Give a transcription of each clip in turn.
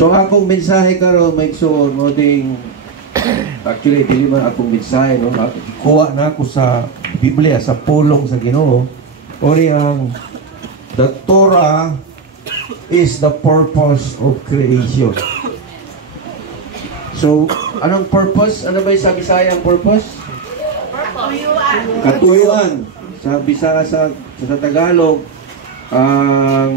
So akong mensahe karon may igsoon mo ding actually dili man akong mensahe no. Kuha na ako sa Biblia sa pulong sa Ginoo. Ori ang the Torah is the purpose of creation. So, anong purpose? Ano ba yung sa Bisaya ang purpose? Katuyuan. Sa Bisaya, sa Tagalog, ang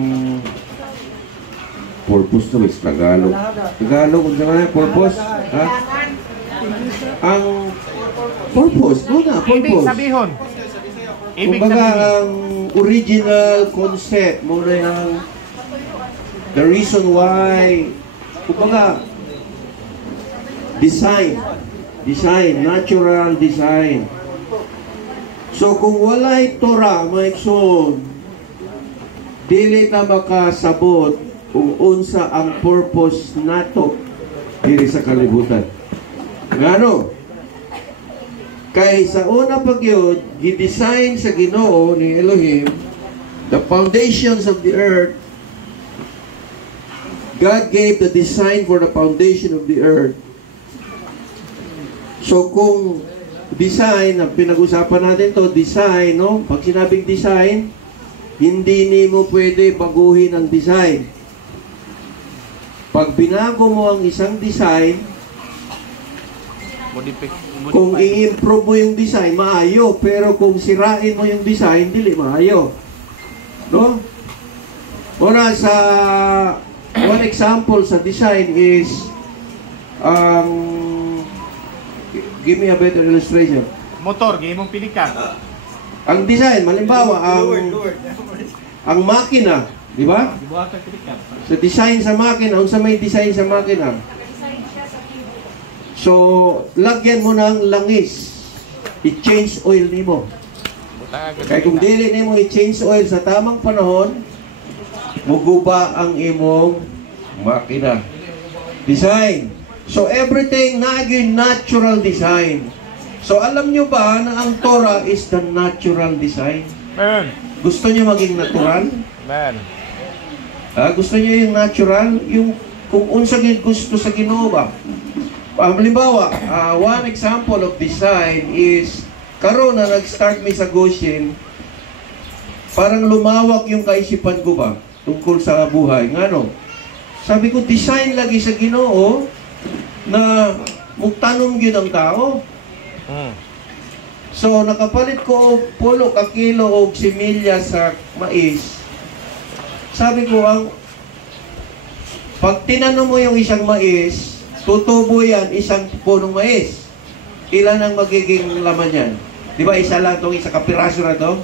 purpose to is Tagalog. Tagalog, kung saan purpose? Ha? Ang purpose, no na, purpose. Ibig sabihon. Kumbaga, ang original concept, muna yung the reason why, kumbaga, design, natural design. So kung walay Torah, maikson, dili na makasabot kung unsa ang purpose nato diri sa kalibutan. Ngano? Kay sa una pagyod, gi-design sa Ginoo ni Elohim the foundations of the earth. God gave the design for the foundation of the earth. So kung design, ang pinag-usapan natin to, design, no? Pag sinabing design, hindi nimo pwede baguhin ang design. Pag binago mo ang isang design, kung i-improve mo yung design, maayo. Pero kung sirain mo yung design, dili maayo. No? Una sa one example sa design is give me a better illustration. Motor, game mong pilikan. Ang design, malimbawa, ang makina, di ba? So, design sa makina, ang sa may design sa makina. So, lagyan mo ng langis. I-change oil nimo. Kaya kung dili nimo i-change oil sa tamang panahon, muguba ang imong makina. Design. So, everything naging natural design. So, alam nyo ba na ang Torah is the natural design? Man. Gusto nyo maging natural? Man. Gusto nyo yung natural? Yung kung unsa gusto sa Ginoo ba? Halimbawa, one example of design is karon na nag-start mi sa Goshen, parang lumawak yung kaisipan ko ba tungkol sa buhay. Ngano? Sabi ko, design lagi sa Ginoo na mugtanom gyud ang tao. So nakapalit ko pulo ka kilo og similya sa mais. Sabi ko, ang pag tinanom mo yung isang mais, tutubo yan isang punong mais. Ilan ang magiging laman yan? Di ba isa lang itong isa kapiraso na to?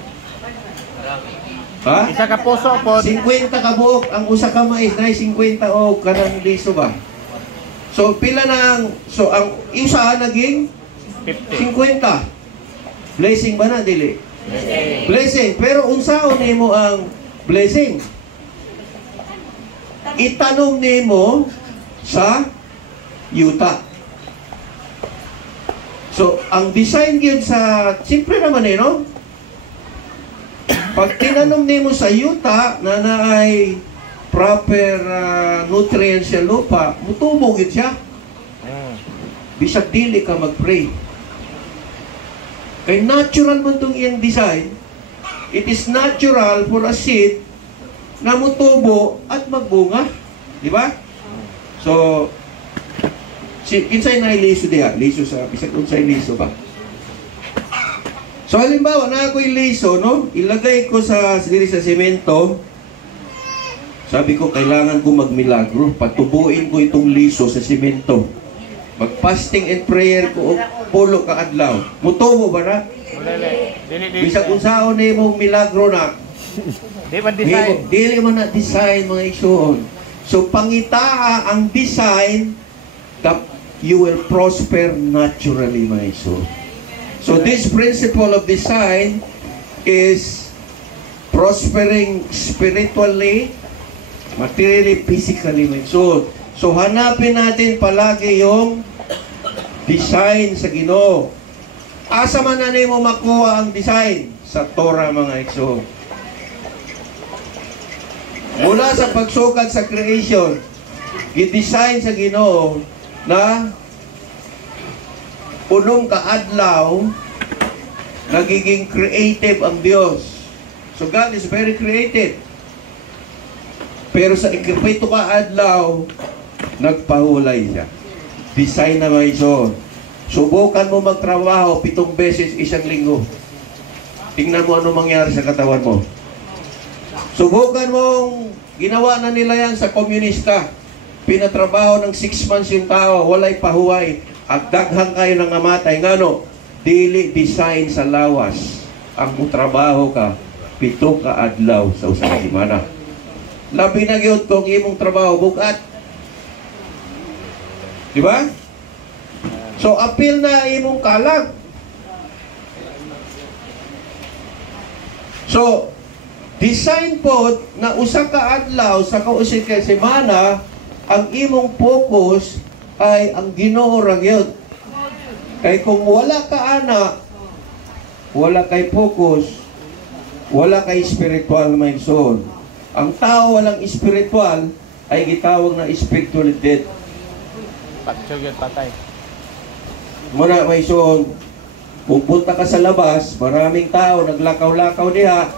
Ha? Isa ka puso po. 50 ka buok ang usa ka mais na 50 o kanang liso ba? So pila nang so ang isa naging 50. Blessing ba na dili? Blessing. Pero unsaon nimo ang blessing? Itanong nimo sa yuta. So ang design gyud sa simple naman no? Pag tinanong nimo sa yuta na naay proper nutrients sa lupa, mutubo gid siya. Bisag dili ka mag-pray. Kay natural man itong iyang design, it is natural for a seed na mutubo at magbunga. Di ba? So, kinsay na liso diha? Liso sa, bisag unsay liso ba? So, halimbawa, na ako'y liso, no? Ilagay ko sa semento. Sabi ko, kailangan ko magmilagro. Patubuin ko itong liso sa semento. Mag-fasting and prayer ko, pulo ka adlaw. Mutubo ba na? Bisag unsaon nimo milagro na. Di man design. Dili man na design mga igsoon. So pangitaa ang design that you will prosper naturally mga igsoon. So this principle of design is prospering spiritually, materially, physically mga igsoon. So hanapin natin palagi yung design sa Ginoo. Asa man na nimo makuha ang design? Sa Torah mga igsoon. Mula sa pagsukat sa creation, Gidesign sa Ginoo na unong kaadlaw nagiging creative ang Diyos. So God is very creative. Pero sa ikapito kaadlaw, nagpahulay siya. Design na may son. Subukan mo magtrabaho 7 beses isang linggo. Tingnan mo ano mangyari sa katawan mo. Subukan mong ginawa na nila yan sa komunista. Pinatrabaho ng 6 months yung tao, walay pahuway. Agdaghang kayo ng namatay. Ngano? Dili design sa lawas. Ang trabaho ka, 7 ka adlaw sa usang semana. Labi na gyud kung imong trabaho bukat. Di ba? So apil na imong kalag. So design po na usa ka adlaw sa kausig ka semana, ang imong focus ay ang Ginoo ra gyud. Kay kung wala ka ana, wala kay focus, wala kay spiritual mindset. Ang tao walang spiritual ay gitawag na spiritually dead. Patay. Muna may son, pupunta ka sa labas, maraming tao naglakaw-lakaw diha,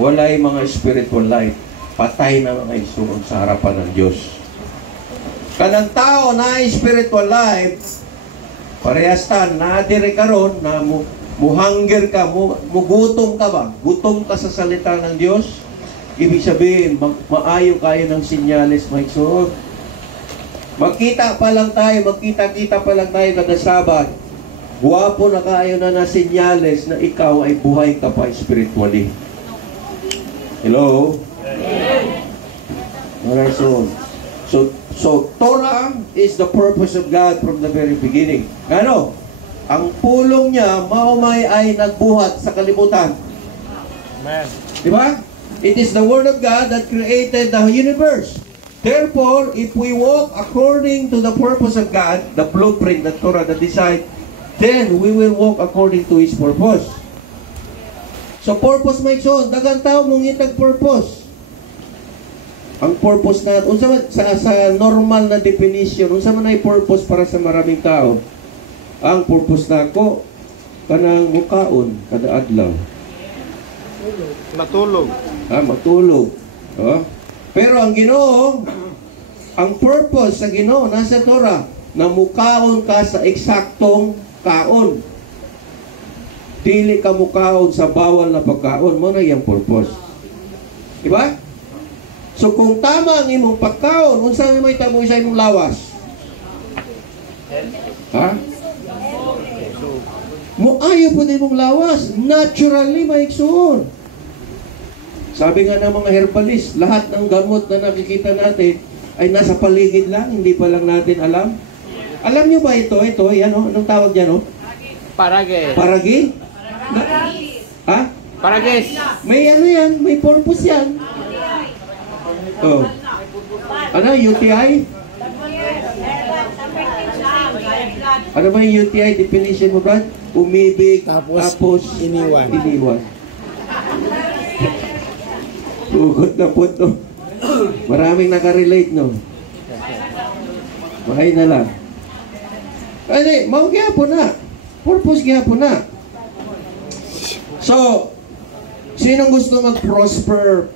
walay mga spiritual life. Patay na mga isuon sa harapan ng Diyos. Kanang tao na spiritual life, parehas tan, nadiri karon na muhangger ka, mugutom ka ba? Gutom ka sa salita ng Diyos? Ibig sabihin, maayo kayo ng sinyales, may isuon. Magkita pa lang tayo kada Sabat. Guwapo na kayo na sinyales na ikaw ay buhay ka pa spiritually. Hello? Alright, so Torah is the purpose of God from the very beginning. Ano? Ang pulong niya, maumay ay nagbuhat sa kalibutan. Amen. Diba? It is the Word of God that created the universe. Therefore, if we walk according to the purpose of God, the blueprint that Torah that decide, then we will walk according to His purpose. So purpose may son, dagang tao mong itag purpose. Ang purpose na, sa normal na definition, unsa man ay purpose para sa maraming tao. Ang purpose na ako, kanang mukaon, kada adlaw. Matulog. Matulog. Oh. Pero ang Ginoo, ang purpose sa Ginoo nasa Torah, na mukaon ka sa eksaktong kaon. Dili ka mukaon sa bawal na pagkaon, mo na yung purpose. Diba? So kung tama ang imong pagkaon, unsa may tamo sa imong lawas? Ha? Muayo po din imong lawas, naturally maigsoon. Sabi nga ng mga herbalist, lahat ng gamot na nakikita natin ay nasa paligid lang, hindi pa lang natin alam. Alam niyo ba ito? Ito, yan o. Anong tawag yan o? Parage. Paragi? Ha? Parages. May ano yan, may purpose yan. Oh. Ano, UTI? Ano ba yung UTI definition mo, Brad? Umibig, tapos iniwan. Hugot na po ito. Maraming nakarelate, no? Mahay na lang. Kasi, mau gyapon na. Purpose gyapon na. So, sinong gusto mag-prosper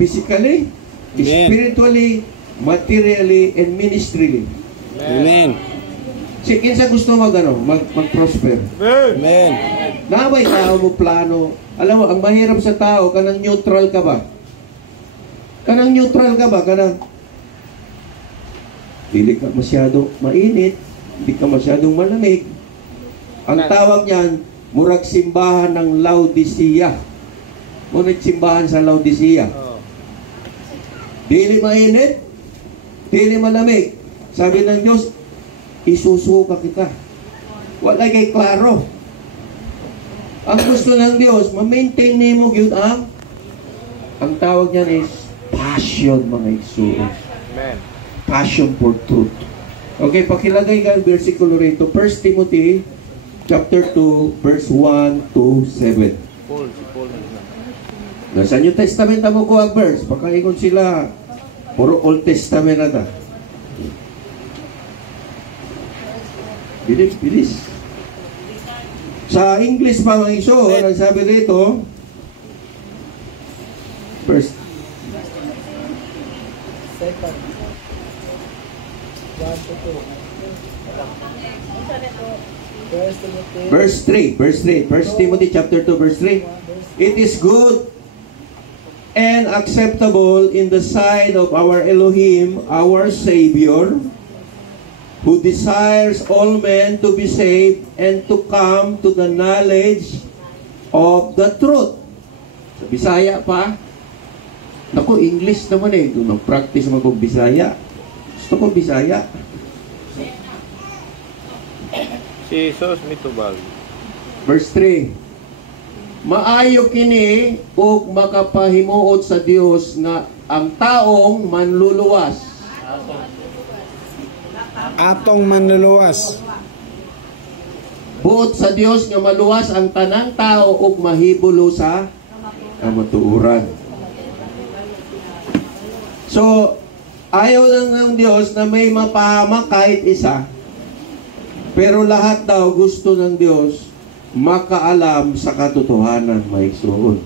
physically, spiritually, materially, and ministerially? Amen. Si kinsa gusto mag-prosper? Amen. Naway tao mo plano. Alam mo, ang mahirap sa tao, kanang neutral ka ba? Kanang dili ka masyado mainit, hindi ka masyadong malamig. Ang tawag niyan, murag simbahan ng Laodicea. Ngunit simbahan sa Laodicea. Dili mainit, dili malamig. Sabi ng Diyos, isusuka kita. Wala kay klaro. Ang gusto ng Diyos, ma-maintain nimo gyud ang tawag niyan is passion, mga igsoon. Amen. Passion for truth. Okay, pakilagay ka ang versikulo rito. 1 Timothy chapter 2, verse 1 to 7. Paul. Nasa New Testament mo ko ang verse. Pakaingon sila Puro Old Testament na ta. Bilis, bilis. Sa English pa mga iso, ang sabi dito, first, verse 3, First Timothy chapter 2, verse 3. It is good and acceptable in the sight of our Elohim, our Savior, who desires all men to be saved and to come to the knowledge of the truth. Sa Bisaya pa. Naku, English naman eh. Kung mag-practice mo kong Bisaya. Gusto ko Bisaya. Jesus mitubag. Verse 3. Maayo kini ug makapahimuot sa Dios nga ang taong manluluwas. Atong manluluwas. Buot sa Dios nga maluwas ang tanang tao ug mahibulo sa kamatuoran. So, ayaw lang ng Diyos na may mapahamak kahit isa. Pero lahat daw gusto ng Diyos makaalam sa katotohanan, maigsoon.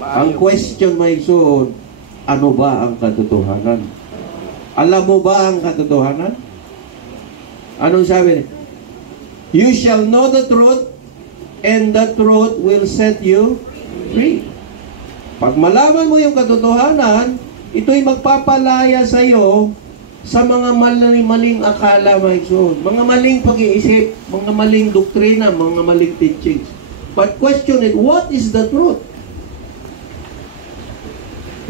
Ang question, maigsoon, ano ba ang katotohanan? Alam mo ba ang katotohanan? Anong sabi? You shall know the truth, and the truth will set you free. Pag malaman mo yung katotohanan, ito'y magpapalaya sa iyo sa mga maling akala, maigsoon. Mga maling pag-iisip, mga maling doktrina, mga maling teachings. But question it, what is the truth?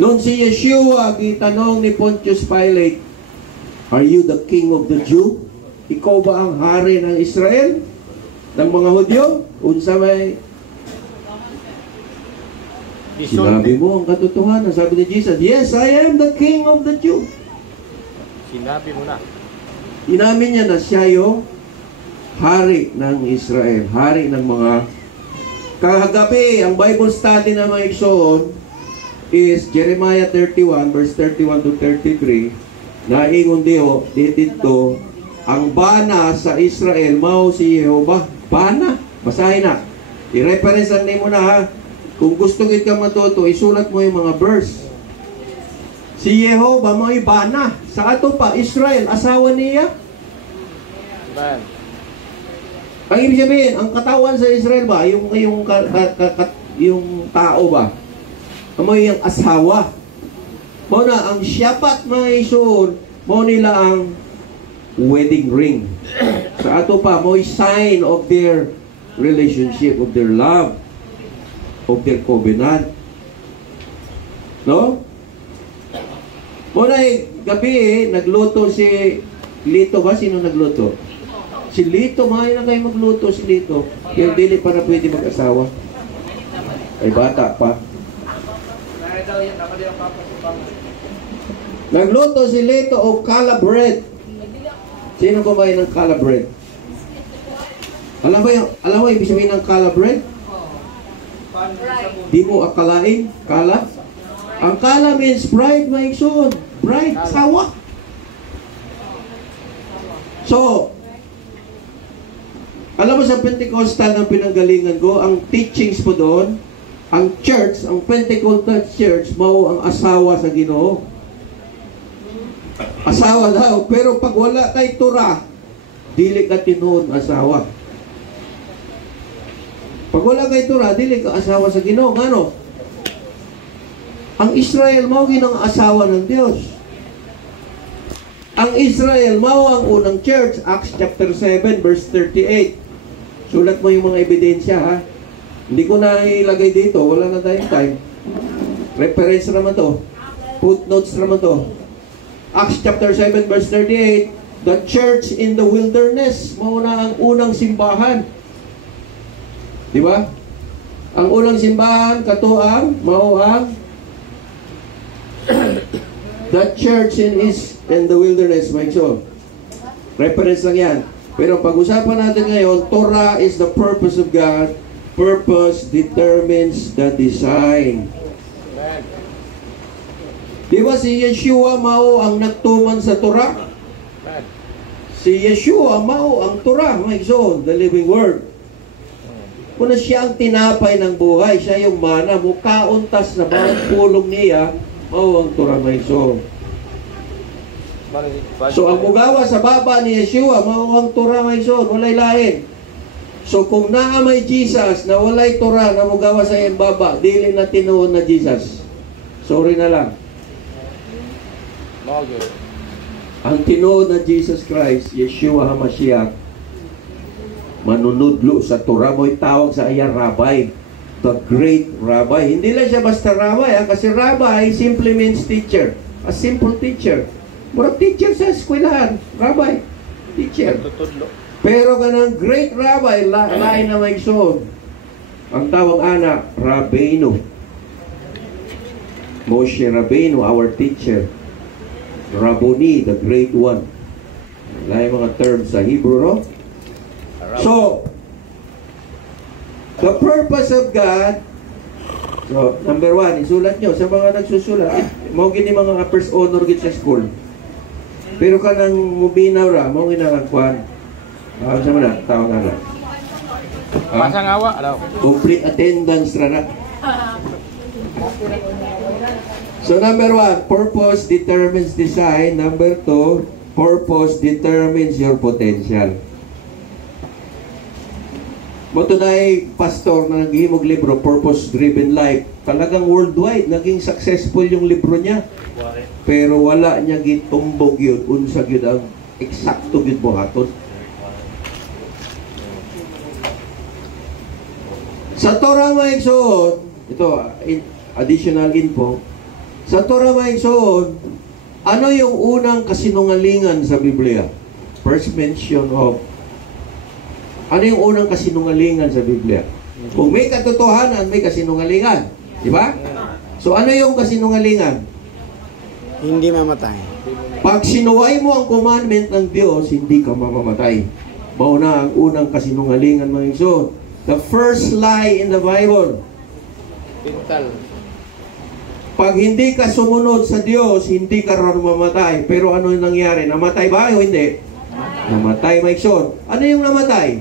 Noon si Yeshua, gitanong ni Pontius Pilate, are you the king of the Jew? Ikaw ba ang hari ng Israel? Ng mga Hudyo? Unsa may sinabi mo ang katotohanan. Sabi ni Jesus, yes, I am the king of the Jew. Sinabi mo na. Inamin niya na siya yung hari ng Israel. Hari ng mga... Kagabi, ang Bible study na maigsoon is Jeremiah 31, verse 31 to 33. Naingon dito, ang bana sa Israel, mao si Jehovah. Bana? Basahin na. I-reference lang mo na ha. Kung gusto ka matuto, isulat mo yung mga verse. Si Jehovah mo'y bana. Sa ato pa, Israel, asawa niya. Amen. Ang ibig sabihin, ang katawan sa Israel ba, yung tao ba, amoy yung asawa. Mo na, ang syapat mga isun, mo nila ang wedding ring. Sa ato pa, mo'y sign of their relationship, of their love, of their covenant. No? Muna gabi nagluto si Lito ba? Sino nagluto? Si Lito, mahal na kayo magluto si Lito. Pero dili pa na pwede mag-asawa. Ay bata pa. Nagluto si Lito o challah bread. Sino kumain ng challah bread? Alam mo ibig sabihin ng challah bread? Di mo akalain? Kala? Ang kala means bride, my son. Bride, sawa. So, alam mo sa Pentecostal ng pinanggalingan ko, ang teachings po doon, ang church, ang Pentecostal church, mao ang asawa sa Ginoo. Asawa daw. Pero pag wala kay Torah, dili ka tinuod asawa. Pag wala kay Torah, dili ka asawa sa Ginoo. Ano? Ang Israel mao ginang asawa ng Dios. Ang Israel mao ang unang church. Acts chapter 7 verse 38. Sulat mo yung mga ebidensya ha. Hindi ko na ilagay dito. Wala na tayong time. Reference naman to. Footnotes naman to. Acts chapter 7 verse 38. The church in the wilderness. Mao na ang unang simbahan. Di ba? Ang unang simbahan katuang mao ang the church in the wilderness, my son. Reference lang yan. Pero pag-usapan natin ngayon, Torah is the purpose of God. Purpose determines the design. Di ba si Yeshua mao ang nagtuman sa Torah? Man. Si Yeshua mao ang Torah, mga igsoon, the living word. Kung siya ang tinapay ng buhay, siya yung mana, mukauntas na bawat pulong niya, mao ang Torah, mga igsoon. So ang mugawa sa baba ni Yeshua, mao ang Torah, mga igsoon, walay lain. So kung naa may Jesus na walay Torah na mugawa sa iyang baba, dili na tinuon na Jesus. Sorry na lang. Okay. Ang tinuod na Jesus Christ, Yeshua HaMashiach, manunudlo sa Torah, mo'y tawag sa iya Rabbi, the great Rabbi. Hindi lang siya basta Rabbi, kasi Rabbi simply means teacher, a simple teacher. Murag teacher sa eskwelahan, Rabbi, teacher. Tutudlo. Pero kanang great Rabbi, lain na may son. Ang tawag ana, Rabbeinu. Moshe Rabbeinu, our teacher. Rabboni, the great one. Lain mga terms sa Hebrew, no? So, the purpose of God, so, number one, isulat nyo sa mga nagsusulat. Mao gini mga first honor gid sa school. Pero kanang mubinaw ra, mao ginakakuan. Sa mga tawag na. Pasang awa, daw. Complete attendance ra na. So number one, purpose determines design. Number two, purpose determines your potential. Mo tunay pastor na naghimog libro, Purpose Driven Life. Talagang worldwide, naging successful yung libro niya. Pero wala niya gitumbog yun, unsag yun ang eksakto yun buhaton. Sa Torah mga igsoon, ito, additional info. Sa Torah mga igsoon, ano yung unang kasinungalingan sa Biblia? First mention of, ano yung unang kasinungalingan sa Biblia? Kung may katotohanan, may kasinungalingan. Di ba? So ano yung kasinungalingan? Hindi mamatay. Pag sinuway mo ang commandment ng Diyos, hindi ka mamamatay. Mauna ang unang kasinungalingan mga igsoon. The first lie in the Bible. Tintal. Pag hindi ka sumunod sa Diyos, hindi ka rin mamatay. Pero ano yung nangyari? Namatay ba o hindi? Namatay, Maikson. Ano yung namatay?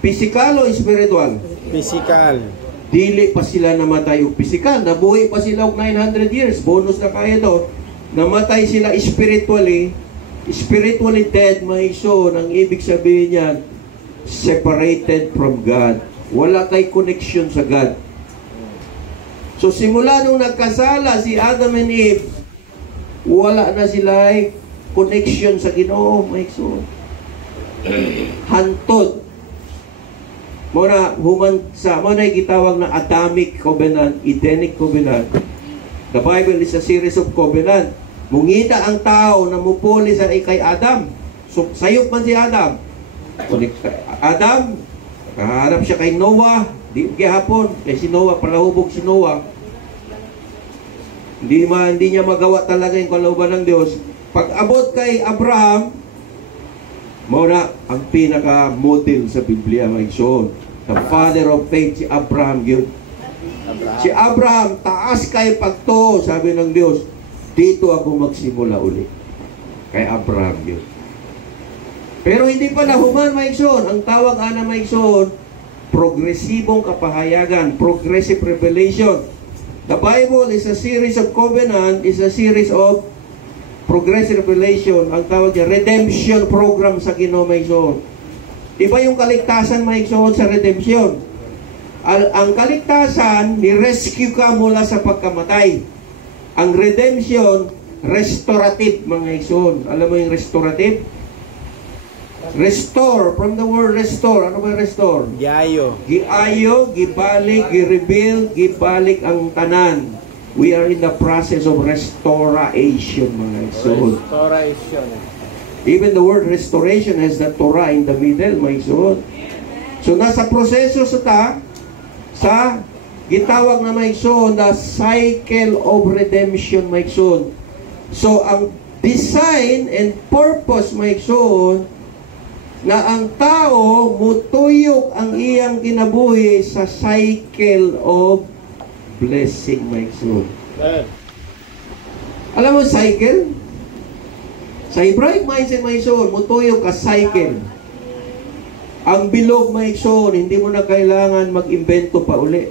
Physical o spiritual? Physical. Dili pa sila namatay o physical. Nabuhay pa sila og 900 years. Bonus na kaya to. Namatay sila spiritually. Spiritually dead, Maikson. Ang ibig sabihin niyan, separated from God. Wala kay connection sa God. So simula nung nagkasala si Adam and Eve, wala na sila connection sa Ginoo, Maikso. Hantod. Muna human sa muna gitawag na Adamic covenant, Edenic covenant. The Bible is a series of covenant. Mungita ang tao na mupuli sa kay Adam. So sayop man si Adam. Adam, kaharap siya kay Noah, di gihapon kay si Noah, palahubog si Noah. Hindi niya magawa talaga yung kalooban ng Diyos. Pag abot kay Abraham, muna ang pinaka-model sa Biblia, mga igsoon. The father of faith, si Abraham yun. Si Abraham, taas kay pagto, sabi ng Diyos, dito ako magsimula uli. Kay Abraham yun. Pero hindi pa nahuman, Maikson. Ang tawag ana, Maikson, progresibong kapahayagan, progressive revelation. The Bible is a series of covenant, is a series of progressive revelation. Ang tawag niya, redemption program sa Ginoo, Maikson. Iba yung kaligtasan, Maikson, sa redemption. Ang kaligtasan, ni-rescue ka mula sa pagkamatay. Ang redemption, restorative, mga Maikson. Alam mo yung restorative? Restore, from the word restore. Ano ba restore? Giayo. Giayo, gibalik, girebuild, gibalik ang tanan. We are in the process of restoration, mga igsoon. Restoration. Even the word restoration has the Torah in the middle, mga igsoon. So nasa proseso sa gitawag na mga igsoon, the cycle of redemption, mga igsoon. So ang design and purpose, mga igsoon, na ang tao mutuyok ang iyang kinabuhi sa cycle of blessing, my soul. Alam mo, cycle? Sa Hebraic mindset, may son, mutuyo ka cycle. Ang bilog, may son, hindi mo na kailangan mag-invento pa uli.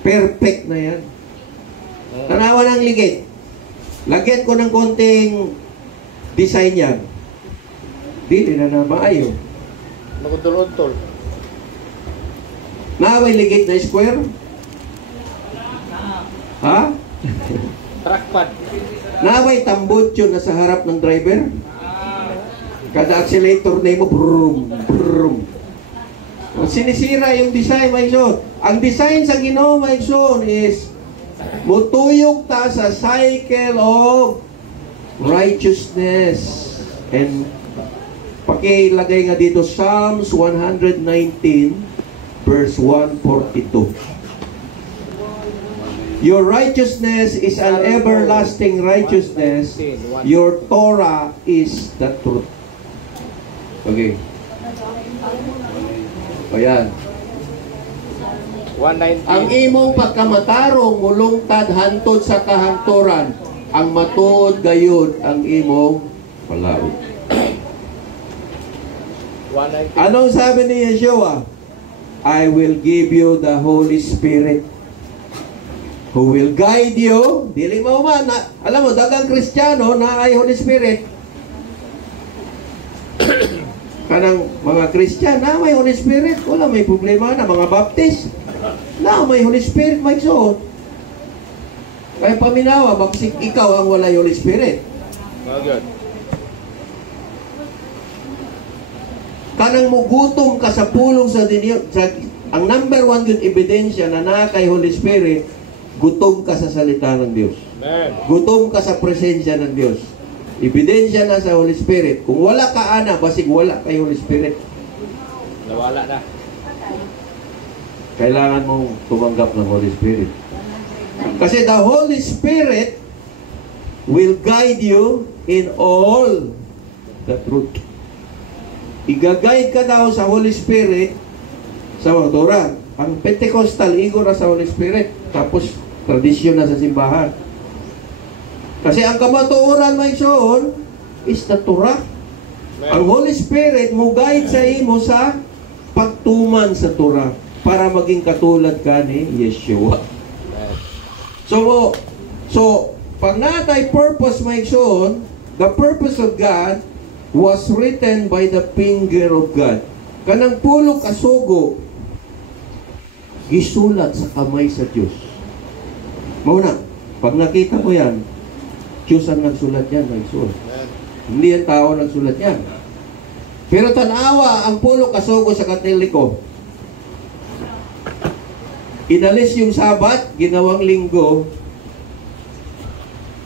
Perfect na yan. Tanawa ng ligid. Lagyan ko ng konting design yan. Dili na na maayo. Magutol-utol. Naway ligid na square? Ha? Trackpad. Naway tambot yun na sa harap ng driver? Kada accelerator na mo, brum, brum. Sinisira yung design, my son. Ang design sa Ginoo, my son, is mutuyog ta sa cycle of righteousness. And pakilagay nga dito, Psalms 119, verse 142. Your righteousness is an everlasting righteousness. Your Torah is the truth. Okay. Ayan. 190. Ang imong pagkamatarong mulungtad hantod sa kahangturan, ang matuod gayon ang imong palaod. 190. Anong sabi ni Yeshua? I will give you the Holy Spirit who will guide you. Dili mo man. Alam mo, dagang Kristiyano na ay Holy Spirit. Kanang mga Kristiyan na may Holy Spirit, wala may problema na. Mga Baptist na may Holy Spirit, may suot. Kaya paminawa, baksik ikaw ang wala Holy Spirit. Good. Kanang mugutom ka sa pulong sa ang number one good ebidensya na kay Holy Spirit, gutom ka sa salita ng Diyos. Amen. Gutom ka sa presensya ng Diyos. Ebidensya na sa Holy Spirit. Kung wala ka ana, basig wala kay Holy Spirit. Nawala na. Kailangan mong tumanggap ng Holy Spirit. Kasi the Holy Spirit will guide you in all the truth. Iga-guide ka daw sa Holy Spirit sa mga Torah. Ang Pentecostal, igo na sa Holy Spirit. Tapos, tradisyon na sa simbahan. Kasi ang kamatuoran may soon is the Torah. Ang Holy Spirit mo guide sa imo sa pagtuman sa Torah para maging katulad ka ni Yeshua. So pag natay purpose may soon, the purpose of God was written by the finger of God. Kanang pulong kasugo gisulat sa kamay sa Diyos. Mauna, pag nakita mo yan, Diyos ang nagsulat yan, nagsulat. Hindi ang tao nagsulat yan. Pero tanawa, ang pulong kasugo sa Katoliko, inalis yung Sabat, ginawang linggo,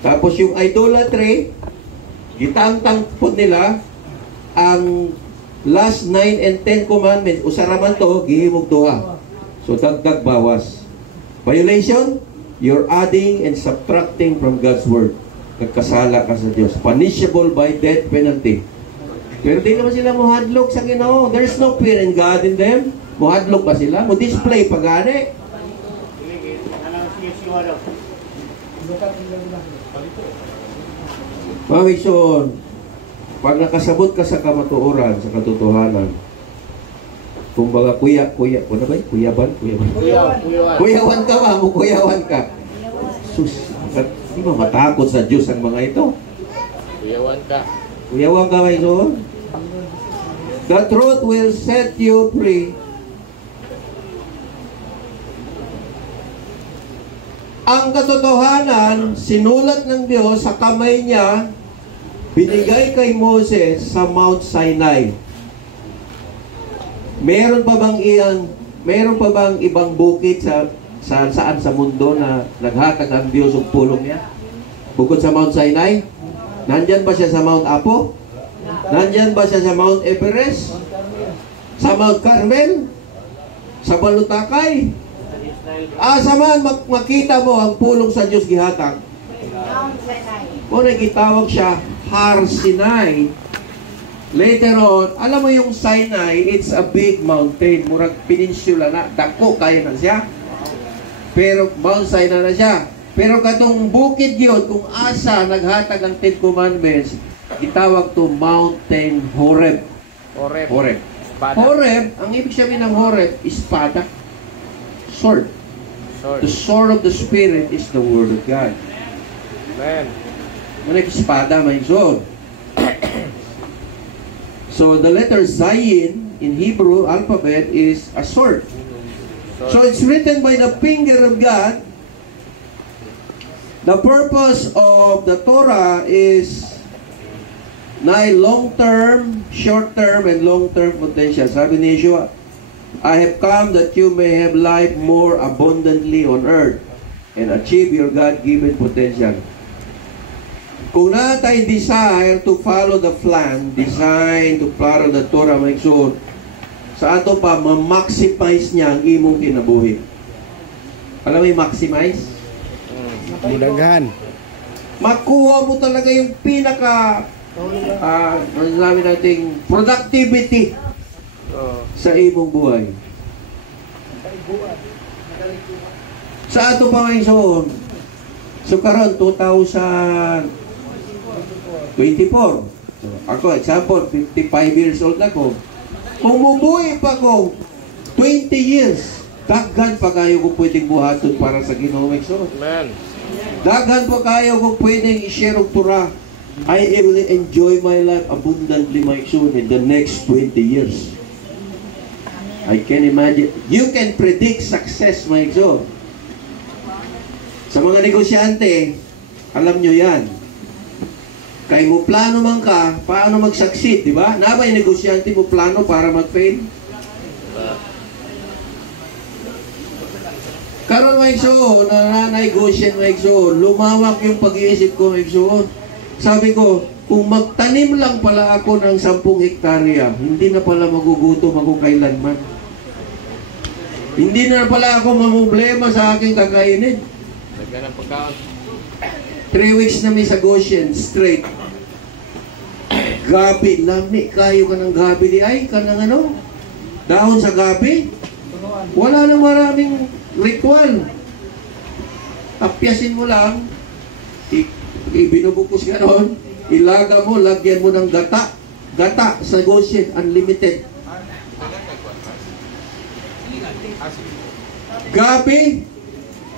tapos yung idolatry, gitangtang po nila, ang last 9 and 10 commandments, usaraman to, gihimog duha. So, dagdag bawas. Violation, you're adding and subtracting from God's word. Nagkasala ka sa Diyos. Punishable by death penalty. Pero di naman sila muhadlok sa Ginoo. There's no fear in God in them. Muhadlok ba sila? Mu-display pagani. Mawison, pag nakasabot ka sa kamatuoran, sa katotohanan, kumbaga ano ba? Kuyawan ka ba? Kuyawan ka. Sus, di ba matakot sa Diyos ang mga ito? Kuyawan ka ba ito? The truth will set you free. Ang katotohanan, sinulat ng Diyos sa kamay niya, binigay kay Moses sa Mount Sinai. Meron pa bang ibang bukid saan sa mundo na naghatag ang Diyos ng pulong niya? Bukod sa Mount Sinai? Nandyan ba siya sa Mount Apo? Nandyan ba siya sa Mount Everest? Sa Mount Carmel? Sa Balutakay? Asaman makita mo ang pulong sa Diyos gihatag? O nagitawag siya Har Sinai. Later on, alam mo yung Sinai, it's a big mountain. Murag peninsula na. Dako, kaya na siya. Pero Mount Sinai na siya. Pero katong bukid yun, kung asa naghatag ang Ten Commandments, itawag to Mountain Horeb. Horeb. Horeb. Espada. Horeb, ang ibig sabihin ng Horeb, espada. Sword. Sword. The sword of the Spirit is the Word of God. Amen. Manay espada, may sword. So the letter Zayin in Hebrew alphabet is a sword. So it's written by the finger of God. The purpose of the Torah is na long-term, short-term, and long-term potential. Sabi ni Yeshua, I have come that you may have life more abundantly on earth and achieve your God-given potential. Kung natay desire to follow the plan, design to follow the Torah, may soul, sa ato pa, ma-maximize niya ang imong kinabuhi. Alam mo yung maximize? Daghan. Makuha mo talaga yung pinaka sabi natin productivity sa imong buhay. Sa ato pa ngayon so karon 2024. So, ako example 55 years old na ko. Kung mubuhay pa ko 20 years, daghan pa kayo kung pwedeng buhaton para sa Ginoo. Amen. Daghan pa kayo kung pwedeng i-share ang Torah. I will enjoy my life abundantly, my son, in the next 20 years. I can imagine. You can predict success, my son. Sa mga negosyante, alam nyo yan. Kaya mo plano man ka, paano mag-succeed, di ba? Na ba yung negosyante mo plano para mag-fail? Karon may igsoon, na-negotiate may igsoon, lumawak yung pag-iisip ko may igsoon. Sabi ko, kung magtanim lang pala ako ng 10 hektarya, hindi na pala magugutom ako kailanman. Hindi na pala ako mamumblema sa aking kakainin. Lagyan ng pagkaon. 3 weeks na may sa Goshen, straight. Gabi, lami, kayo ka ng gabi di ay, ka ng ano? Dahon sa gabi? Wala nang maraming ritual. Apyasin mo lang, ibinubukos ka noon, ilaga mo, lagyan mo ng gata. Gata sa Goshen, unlimited. Gabi,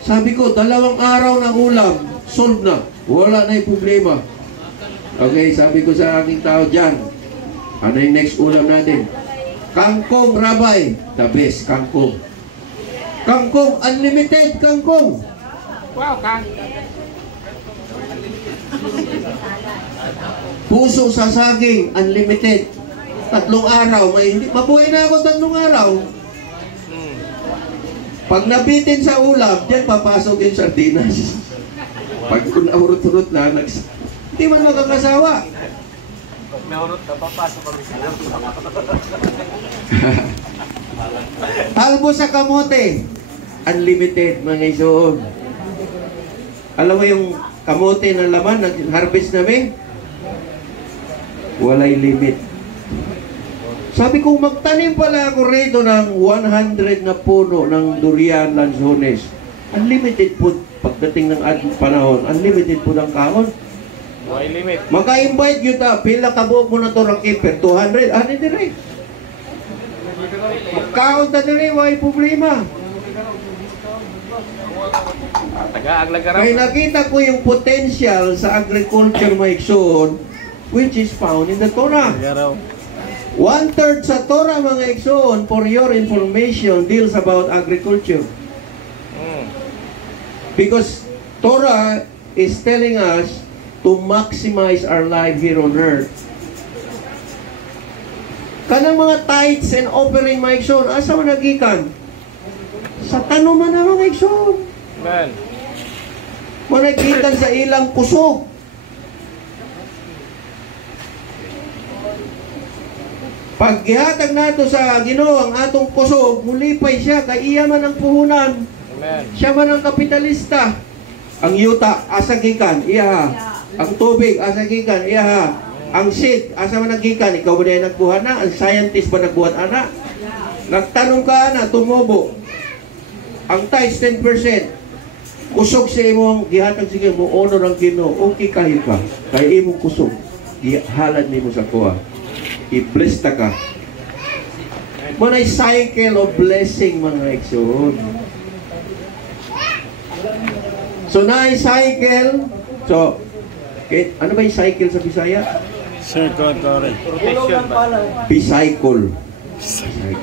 sabi ko, 2 araw ng ulam, solve na. Wala na yung problema. Okay, sabi ko sa aking tao dyan, ano yung next ulam natin? Kangkong, Rabay. The best, kangkong. Kangkong, unlimited kangkong. Wow, Kang. Puso sa saging, unlimited. 3 araw, mabuhay na ako 3 araw. Pag nabitin sa ulam, dyan papasok yung sardinas. Pag naurot-urot na, hindi man nakakasawa. Pag naurot na, papasok kami sa Albo sa kamote, unlimited mga isoon. Alam mo yung kamote na laman, nag-harvest namin? Walay limit. Sabi ko, magtanim pala ako rito ng 100 na puno ng durian lanzones. Unlimited po, pagdating ng panahon, unlimited po ng kahon. May limit. Maka-invite yun ta, pila kabuok mo na to ng keeper, 200, ano din rin. Magkahon na din rin, may problema. Taga-ag lagaraw. Kaya nakita ko yung potential sa agriculture maiksoon, which is found in the Torah. 1/3 sa Torah mga iksoon, for your information, deals about agriculture. Because Torah is telling us to maximize our life here on earth. Kanang mga tithes and offering mga iksoon, asa man nagikan? Sa tanuman na mga iksoon. Amen. Managikan sa ilang kusog. Pag gihatag nato sa Ginoo ang atong kusog, mulipay siya, kay iya man ang puhunan. Amen. Siya man ang kapitalista. Ang yuta, asa gikan, iya ha. Ang tubig, asa gikan, iya ha. Ang seed, asa man nagikan, ikaw ba na nagbuhat na? Ang scientist ba nagbuhat ana? Nagtanong ka na, tumubo. Ang tithes 10%. kusog sa imong gihatag sige mo honor ang Ginoo, okay kayo ka. Kay imong kusog gihalad nimo sa kuha. I-bless ta ka. Manay cycle of blessing mga igsoon. So na cycle. So ano ba yung cycle sa Bisaya? Circulatory. Protection ba? Bicycle. Bisaya.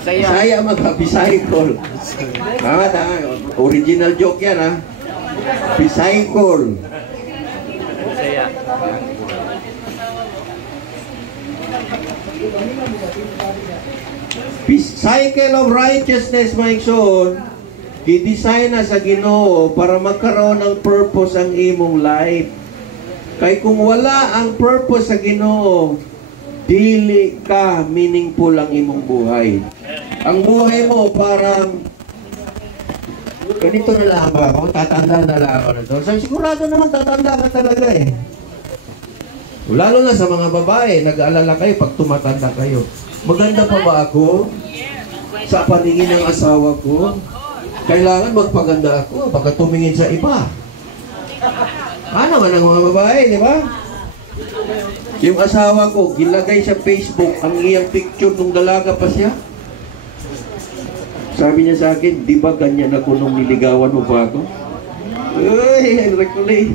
Bisaya bicycle. Tama. Original joke yan ha. Bicycle. Bisaya. Cycle of righteousness, mga igsoon, i-design na sa Ginoo para magkaroon ng purpose ang imong life. Kay kung wala ang purpose sa Ginoo, dili ka meaningful ang imong buhay. Ang buhay mo parang ganito na lang ba? Kung tatanda na lang ako na doon. So, sigurado naman tatanda ka talaga eh. Lalo na sa mga babae, nag-aalala kayo pag tumatanda kayo. Maganda pa ba ako sa paningin ng asawa ko? Kailangan magpaganda ako, baka tumingin sa iba. Ano man ang mga babae, di ba? Yung asawa ko, gilagay sa Facebook ang iyang picture nung dalaga pa siya. Sabi niya sa akin, di ba ganyan ako nung niligawan mo pa ako? Uy, rekulay.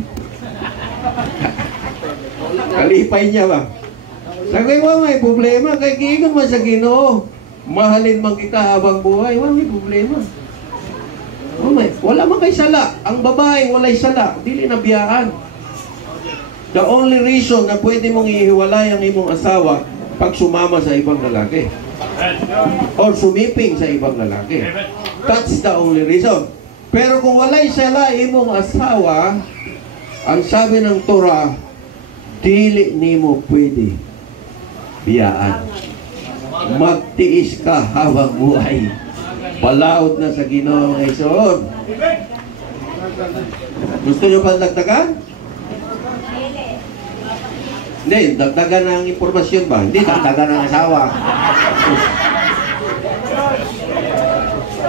Kalipay niya ba? Sabi ko, may problema. Kaya giingon man sa Ginoo. Mahalin man kita habang buhay. May problema. Wala man kay sala. Ang babae, walay sala. Dili na biyaan. The only reason na pwede mong ihiwalay ang imong asawa pag sumama sa ibang lalaki. Or sumiping sa ibang lalaki. That's the only reason. Pero kung walay sala imong asawa, ang sabi ng Torah, dili nimo pwede biyaan. Magtiis ka habang buhay. Balaod na sa Ginoo ng igsoon. Gusto nyo pa dagdagan? Hindi, dagdagan ng impormasyon ba? Hindi, dagdagan ng asawa.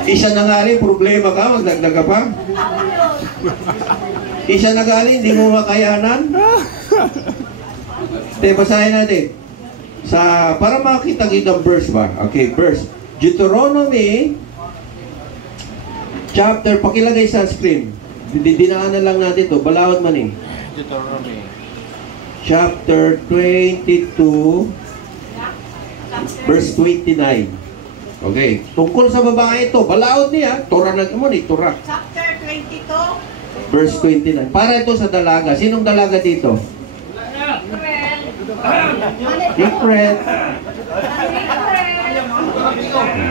Isa na nga rin, problema ka, magdagdag ka pa. Isa na nga rin, hindi mo makayanan. Basahin natin. Para makita kitang verse ba? Okay, verse. Deuteronomy chapter, pakilagay sa screen. Dinaanan lang natin to. Balawad man eh. Deuteronomy. Chapter 22 verse 29. Okay. Tungkol sa babae ito. Balawad niya. Torah na mo ni Torah. Chapter 22 verse 29. Para ito sa dalaga. Sinong dalaga dito? Secret.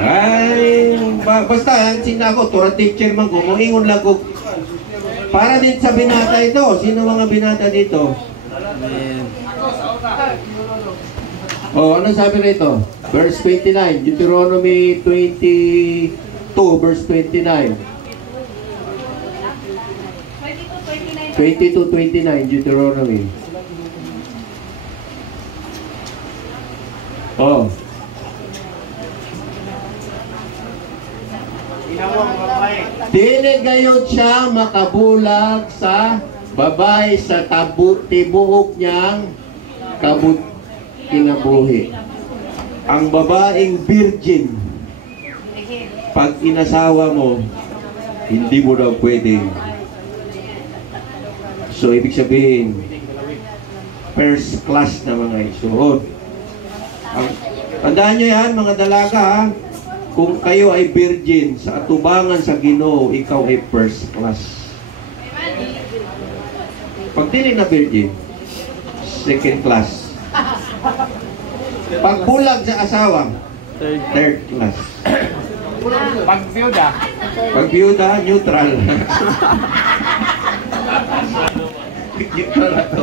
Ay, basta hansin na ako, Torah teacher man ko, muingon lang ko. Para din sa binata ito, sino mga binata dito? Ano sabi rito? Verse 29, Deuteronomy 22, verse 29. 22-29, Deuteronomy. Dili gayud siya makabulag sa babae sa tibuok niyang kinabuhi. Ang babaeng virgin, pag inasawa mo, hindi mo daw pwedeng. So, ibig sabihin, first class na mga igsoon. Tandaan nyo yan, mga dalaga, ha? Kung kayo ay virgin sa atubangan sa Ginoo, ikaw ay first class. Pag dili na virgin, second class. Pag bulag sa asawa, third class. Pag biyuda. Pag biyuda, neutral.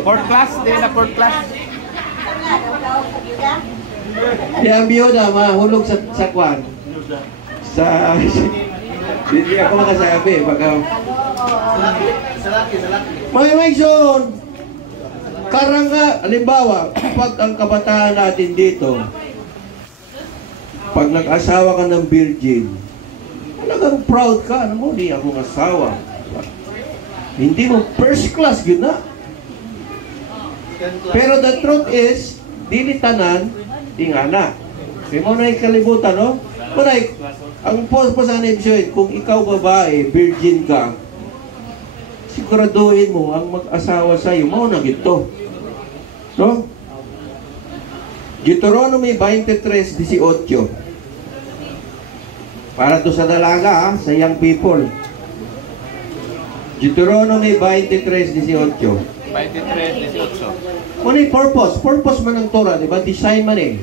Fourth class? Di na fourth class? Ang biyuda, mahulog sa kwan. Hindi ako makasabi. May maigsoon. Karanga, halimbawa, pag ang kabataan natin dito, pag nag-asawa ka ng virgin, talagang proud ka. Ano mo, di akong asawa. Hindi mo first class yun na. Pero the truth is, dili tanan, ingana. Kaya mo na ikalibutan, no? Kunay, ang po sa ibig kung ikaw babae, virgin ka, siguraduhin mo ang mag-asawa sa'yo, mauna gito. No? Deuteronomy 23:18. Para to sa dalaga, sa young people. Deuteronomy 23:18. 23:18. Ano yung purpose? Purpose man ng Torah, di ba? Design man eh.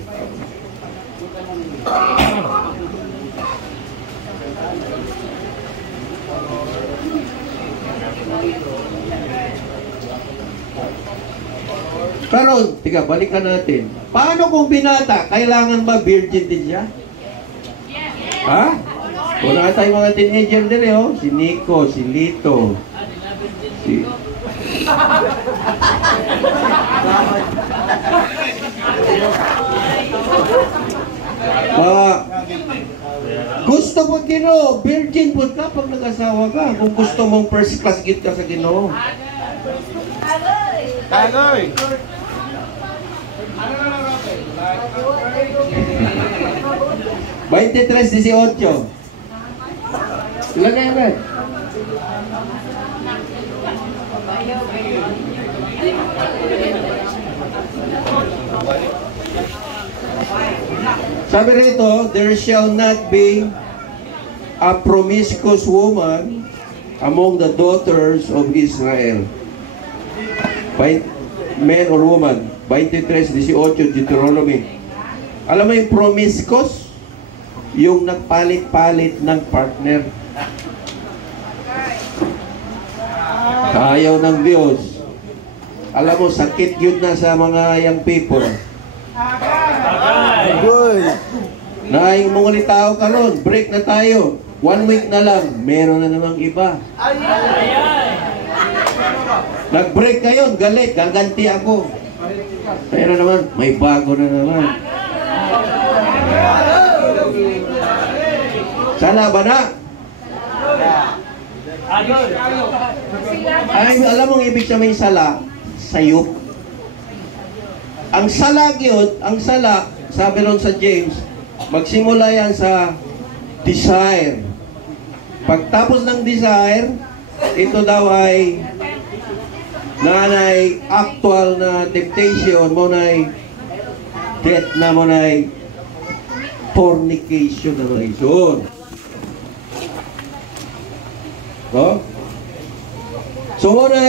Pero, tiga, balikan natin. Paano kung binata? Kailangan ba virgin din siya? Ha? Wala tayong mga teenager din eh, oh. Si Nico, si Lito. Si... gusto mo Ginoo, virgin po ka pag nag-asawa ka. Kung gusto mong first class gift ka sa Ginoo. Tagoy! 23:18. Ilagay mo. Sabi rito, there shall not be a promiscuous woman among the daughters of Israel. Man or woman. 23:18 Deuteronomy. Alam mo yung promiscuous? Yung nagpalit-palit ng partner. Ayaw ng Diyos. Alam mo, sakit yun na sa mga young people. Good. Na yung mga tao ka nun, break na tayo. 1 week na lang, meron na namang iba. Nag-break kayo, galit, gaganti ako. Pero naman, may bago na naman. Sala ba na? Ay, alam mong ibig sabihin sala? Sayop. Ang sala yun, ang sala, sabi ron sa James, magsimula yan sa desire. Pagtapos ng desire, ito daw ay nanay actual na temptation mo na death na mo na fornication na mga ison. No? So mo na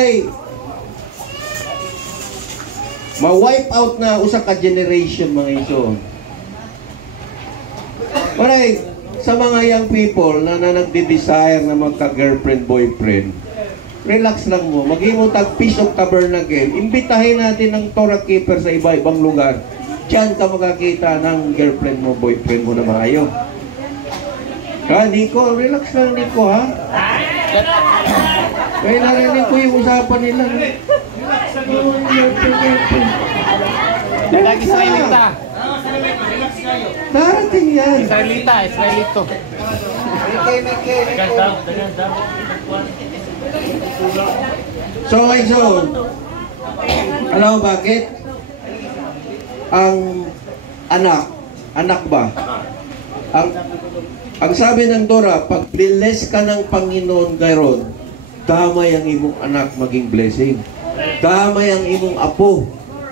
ma-wipe out na usa ka generation mga ison. Maray, sa mga young people na nagde-desire na magka-girlfriend, boyfriend, relax lang mo. Maghimo tag Feast of Tabernacle. Imbitahin natin ng Torah keeper sa iba-ibang lugar. Diyan ka makakita ng girlfriend mo, boyfriend mo na maayo. Nico, relax lang Nico, ha? Kaya narinig ko yung usapan nila. Lagi Israelita. Darating yan. Israelito. So, alam mo bakit? Ang anak ba? Ang sabi ng Torah, pag bless ka ng Panginoon gayron, damay ang imong anak maging blessing. Damay ang imong apo.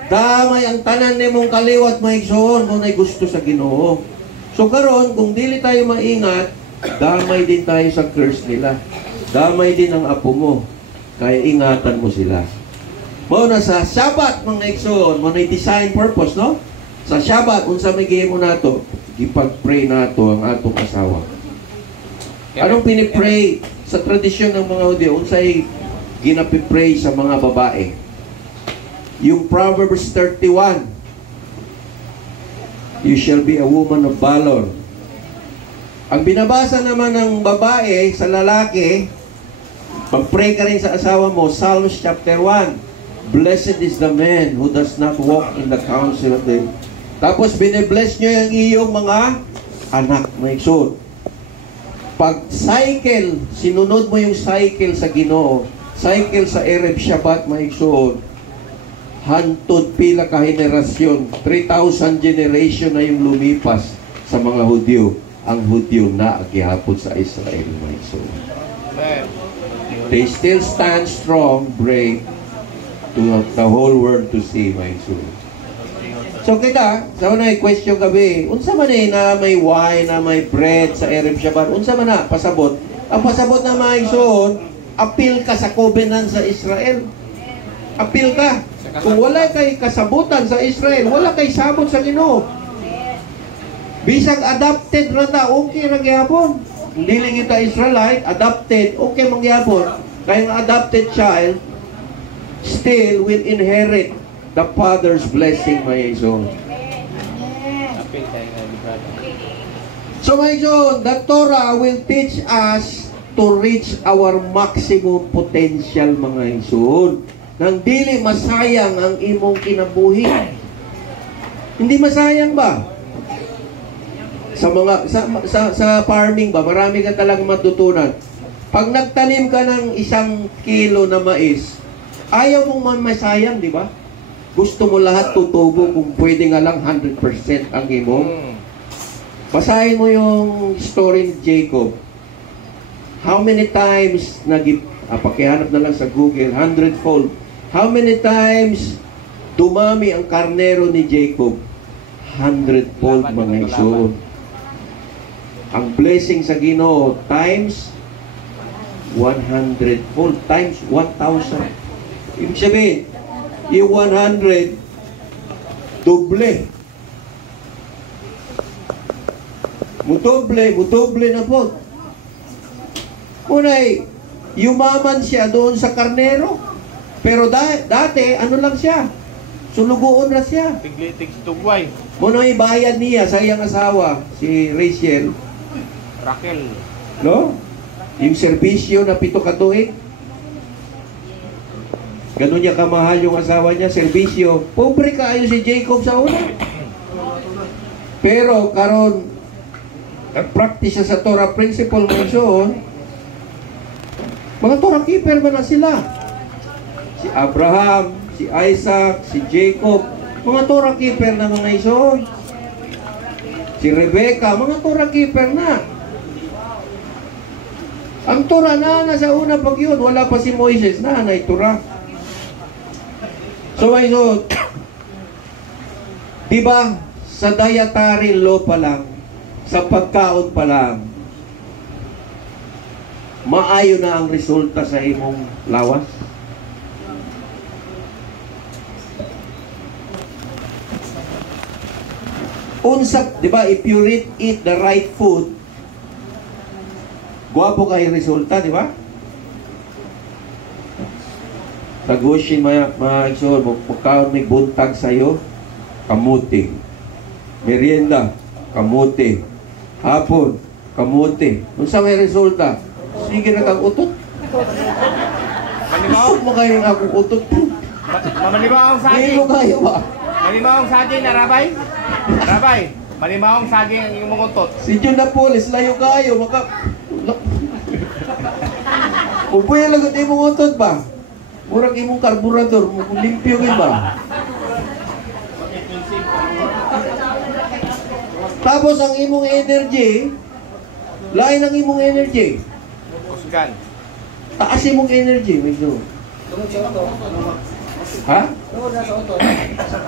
Damay ang tanan nimong kaliwat maigsoon kung may gusto sa Ginoo. So karon kung dili tayo maingat, damay din tayo sa curse nila. Damay din ang apo mo. Kaya ingatan mo sila. Mao na sa Shabbat mga igsoon, mo na design purpose, no? Sa Shabbat unsa may gihimo nato? Ipag-pray nato ang atong asawa. Anong pinipray sa tradisyon ng mga Hudyo? Unsay ginapipray sa mga babae? Yung Proverbs 31. You shall be a woman of valor. Ang binabasa naman ng babae sa lalaki, pag-pray ka rin sa asawa mo, Psalms chapter 1. Blessed is the man who does not walk in the counsel of them. Tapos binibless nyo yung iyong mga anak, may igsoon. Pag cycle, sinunod mo yung cycle sa Ginoo, cycle sa Erev Shabbat, maigsoon, hantod pila ka henerasyon, 3,000 generation na yung lumipas sa mga Hudyo. Ang Hudyo na gihapon sa Israel, maigsoon. They still stand strong, brave, to the whole world to see, maigsoon. So kita, sa na question gabi, unsa man na may wine, na may bread sa Erev Shabbat, unsa man na pasabot? Ang pasabot na maigsoon, appeal ka sa covenant sa Israel. Appeal ka. Kung wala kay kasabutan sa Israel, wala kay sabot sa Ginoo. Bisag adopted ra ta, okay ra gyapon. Dili kita Israelite, adopted, okay man gyapon. Kay ang adopted child still will inherit the Father's blessing, my son. So, my son, the Torah will teach us to reach our maximum potential, mga son. Nang dili masayang ang imong kinabuhi. Hindi masayang ba? Sa farming ba, marami ka talagang matutunan. Pag nagtanim ka ng 1 kilo na mais, ayaw mong masayang, di ba? Gusto mo lahat tutubo kung pwede nga lang 100% ang imo. Basahin mo yung story ni Jacob. How many times pakihanap na lang sa Google, 100-fold. How many times dumami ang karnero ni Jacob? 100-fold, mga iso. Ang blessing sa Ginoo times 100-fold, times 1,000. Ibig sabihin, yung 100, doble. Mudoble na po. Unay, yumaman siya doon sa karnero. Pero dati, ano lang siya? Sulugoon na siya. Tiglitig tugway. Muna ibayad niya sa iyang asawa, si Rachel. Raquel. No? Yung serbisyo na 7 katuig. Ganun niya kamahal yung asawa niya, serbisyo. Pobre kaayo si Jacob sa una. Pero karon nag-practice sa Torah principle ngayon, mga Torah keeper ba na sila? Si Abraham, si Isaac, si Jacob, mga Torah keeper na mga ison. Si Rebecca, mga Torah keeper na. Ang Torah na sa una pag yun, wala pa si Moises na Torah. So, diba, sa dietary law pa lang, sa pagkaon pa lang, maayo na ang resulta sa imong lawas. Unsap, diba, if you eat the right food, guwapo kayo resulta, diba? Tagushin mga iksyon, pagkaon may buntag sa'yo, kamuti. Merienda, kamuti. Hapon, kamuti. Kung sa may resulta, sige na kang utot. Gusto mo kayo ng akong utot. Malimawang saging. Ngayon mo kayo ba? Malimawang saging na Rabay? Rabay, malimawang saging ang iyong utot. Si John Napoles, layo kayo. Upuya lang ito yung utot ba? Murag imong karburador, limpyo yun ba? Tapos ang imong energy, lain ang imong energy. Kusgan. Taas imong energy, medyo. Ha?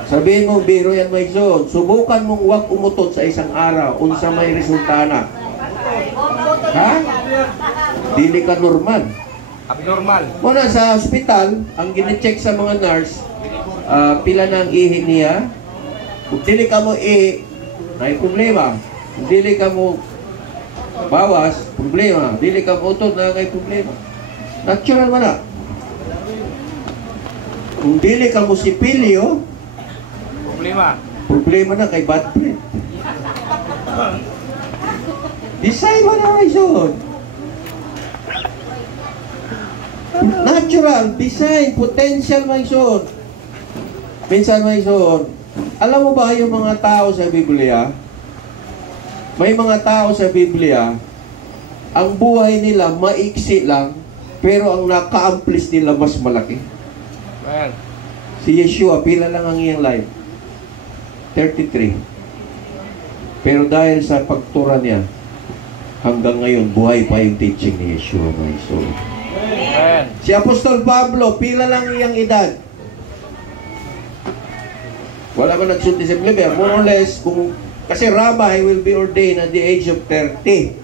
Sabihin mo, biro yan, Maigson. Subukan mong huwag umutot sa isang araw. Unsa may resulta na. Ha? Dili ka normal. Abnormal. Muna sa hospital, ang gine-check sa mga nurse, pila na ang ihi niya. Kung dili ka mo may problema. Kung dili ka mo bawas, problema. Dili ka mo utot na may problema. Natural man na. Kung dili ka mo sipilyo, problema na kay bad breath. Design mo na Maigson. Natural, design, potential, Maigson. Minsan, Maigson, alam mo ba yung mga tao sa Biblia? May mga tao sa Biblia, ang buhay nila maiksi lang, Pero ang naka-accomplish nila mas malaki. Well, Si Yeshua, pila lang ang iyang life? 33. Pero dahil sa pagtura niya, hanggang ngayon, buhay pa yung teaching ni Yeshua, mga iso. well, Si Apostol Pablo, pila lang iyang edad? Wala man nagsulti sa Biblia. More or less, kasi rabbi will be ordained at the age of 30.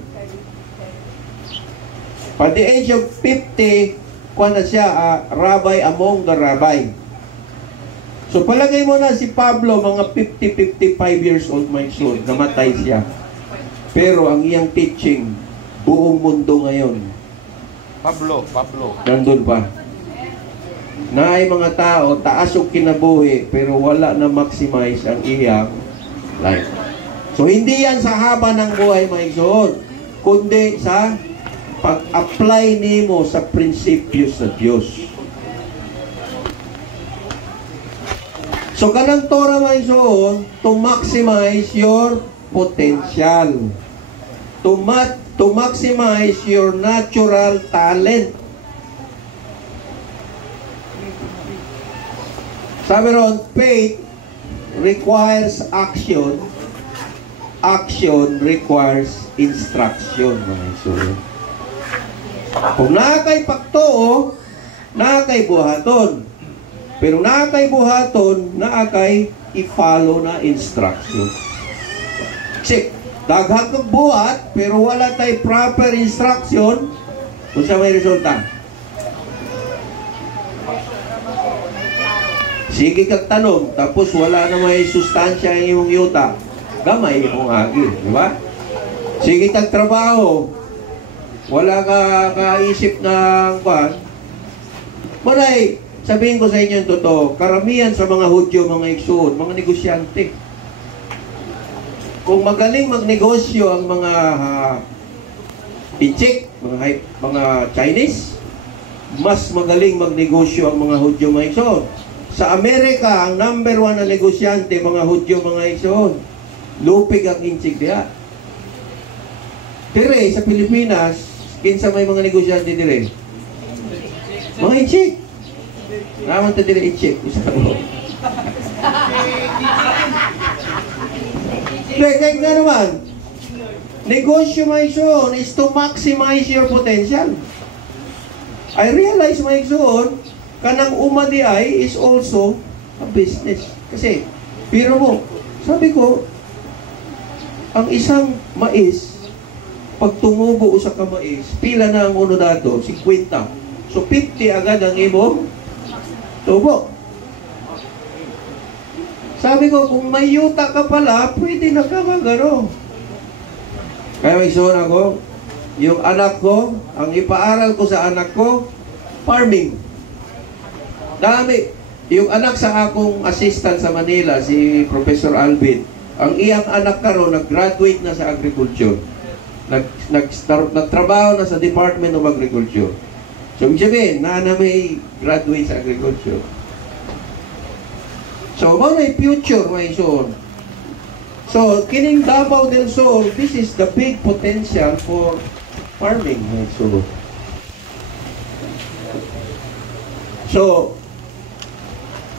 At the age of 50, kuha na siya, rabbi among the rabbi. So palagay mo na si Pablo, mga 50-55 years old, my son, namatay siya. Pero ang iyang teaching, buong mundo ngayon, Pablo. nandun pa. Na ay mga tao, taas o kinabuhi, pero wala na maximize ang iyang life. So hindi yan sa haba ng buhay, my son, kundi sa pag-apply nimo sa prinsipyo sa Diyos. So kanang Torah, my son, to maximize your potential. To maximize your natural talent. Sabi ron, faith requires action. Action requires instruction, mga son. Kung nakakay pagtoo, nakakay buhaton. Pero nakakay buhaton, nakakay i-follow na instruction. Kasi, daghang kang buhat, pero wala tayo proper instruction, kung siya may resulta. Sige kang tanong, tapos wala na may sustansya ang iyong yuta, gamay mong agi, di ba? Sige kang trabaho, wala ka kaisip ng kwan, maray, sabihin ko sa inyo yung totoo, karamihan sa mga Hudyo, mga Igsoon, mga negosyante. Kung magaling magnegosyo ang mga Ichik, mga Chinese, mas magaling magnegosyo ang mga Hudyo, mga Igsoon. Sa Amerika, ang number 1 na negosyante, mga Hudyo, mga Igsoon. Lupig ang Inchik diya. Dire, sa Pilipinas, kinsa may mga negosyante dire? Mga Ichik. Naman ta dire i-check. Kaya nga naman, negosyo, my son, is to maximize your potential. I realize, my son, kanang umadi ay is also a business. Kasi, pero mo, sabi ko, ang isang mais, pag tumubo sa kamais, pila na ang uno dato? 50. So, 50 agad ang imong tubo. Sabi ko, kung may yuta ka pala, pwede na ka magano. Kaya may son ako, yung anak ko, ang ipaaral ko sa anak ko, farming. Dami. Yung anak sa akong assistant sa Manila, si Professor Alvin, ang iyang anak karon nag-graduate na sa agriculture. Nagtrabaho na sa Department of Agriculture. So, ibig sabihin, na may graduate sa agriculture. So, may future, my son. So, kining Davao del Sur, this is the big potential for farming, my son. So,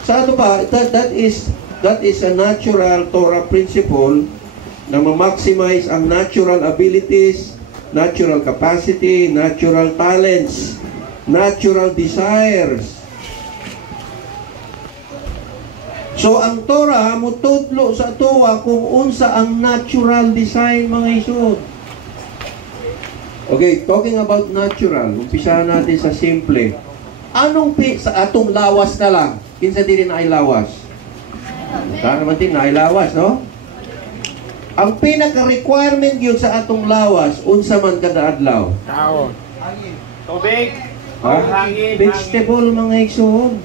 sa ano ba, that is a natural Torah principle na ma-maximize ang natural abilities, natural capacity, natural talents, natural desires. So ang Torah mutudlo sa tuwa kung unsa ang natural design, mga isod. Okay, talking about natural, umpisahan natin sa simple. Anong sa atong lawas na lang? Kinsa din na ay lawas? Saan naman din na ay lawas, no? Ang pinaka-requirement yun sa atong lawas, unsa man kada adlaw? Tao. Tubig. Vegetable, mga igsoon.